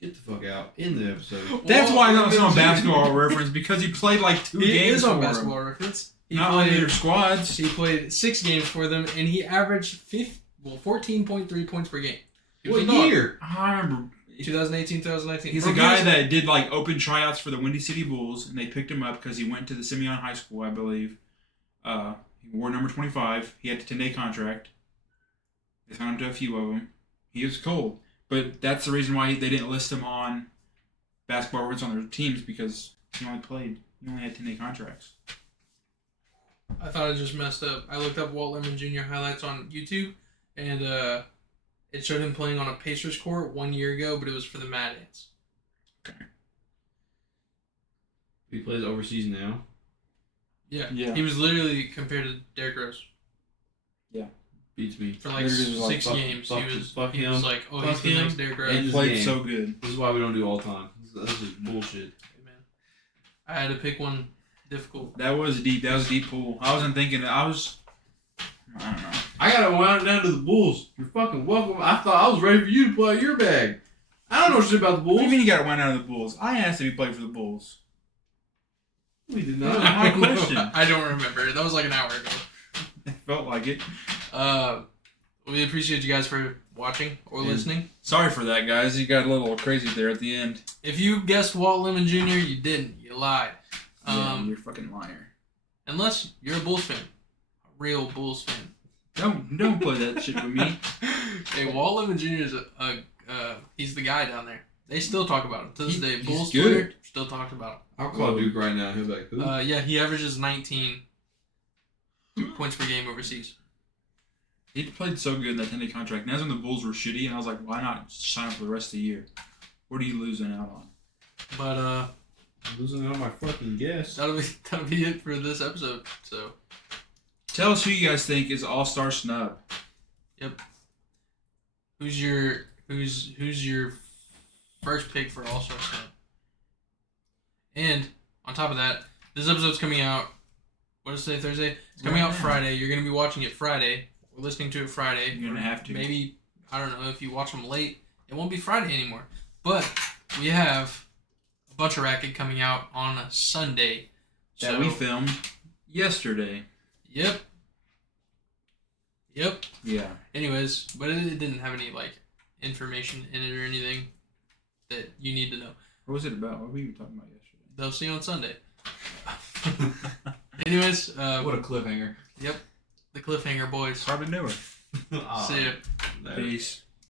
Get the fuck out in the episode. That's why I know it's Lemon on Jr. Basketball Reference, because he played like 2 He games is on for Basketball him. Reference. Not on their squads. He played 6 games for them, and he averaged 14.3 points per game. He was What a dog. year? I remember. 2018, 2019. He's Bro, a he guy was- that did like open tryouts for the Windy City Bulls, and they picked him up because he went to the Simeon High School, I believe. He wore number 25. He had a 10-day contract. They signed him to a few of them. He was cold, but that's the reason why they didn't list him on Basketball Reference on their teams, because he only had 10-day contracts. I thought I just messed up. I looked up Walt Lemon Jr. highlights on YouTube, and it showed him playing on a Pacers court 1 year ago, but it was for the Mad Ants. Okay. He plays overseas now. Yeah. Yeah. He was literally compared to Derrick Rose Beats me. for like Literally was like, 6 fuck- games. fuck- he was fuck he him. was like, oh, Fuck he's the him. next Derrick Rose. And He This played game. so good. This is why we don't do all time. This is bullshit. Hey, man. I had to pick one difficult. That was deep. That was a deep pool. I wasn't thinking. I don't know. I gotta wind it down to the Bulls. You're fucking welcome. I thought I was ready for you to pull out your bag. I don't know shit about the What Bulls. do you mean you got to win out of the Bulls? I asked if he played for the Bulls. We did That was not. my question. I don't remember. That was like an hour ago. It felt like it. We appreciate you guys for watching or Yeah. listening. Sorry for that, guys. You got a little crazy there at the end. If you guessed Walt Lemon Jr., you didn't. You lied. Yeah, you're a fucking liar. Unless you're a Bulls fan. A real Bulls fan. Don't play that shit with me. Hey, Walt Lemon Jr. is he's the guy down there. They still talk about him. To this day, He's Bulls good. Twitter still talked about I'll call Duke right now. He'll be like, who? him. Yeah, he averages 19 points per game overseas. He played so good in that 10-day contract. And that's when the Bulls were shitty, and I was like, why not sign up for the rest of the year? What are you losing out on? But I'm losing out on my fucking guess. that'll be it for this episode. So Tell us who you guys think is All-Star snub. who's your first pick for All Star Snub? And on top of that, this episode's coming out. What is today? Thursday. It's coming out Right now. Friday. You're gonna be watching it Friday. We're listening to it Friday. You're gonna have to. Maybe, I don't know, if you watch them late, it won't be Friday anymore. But we have a bunch of Racket coming out on a Sunday. That we filmed yesterday. Yep. Yeah. Anyways, but it didn't have any like information in it or anything that you need to know. What was it about? What were we even talking about yesterday? They'll see you on Sunday. Anyways, What a cliffhanger. Yep, the cliffhanger, boys. Probably newer. See ya. That- Peace.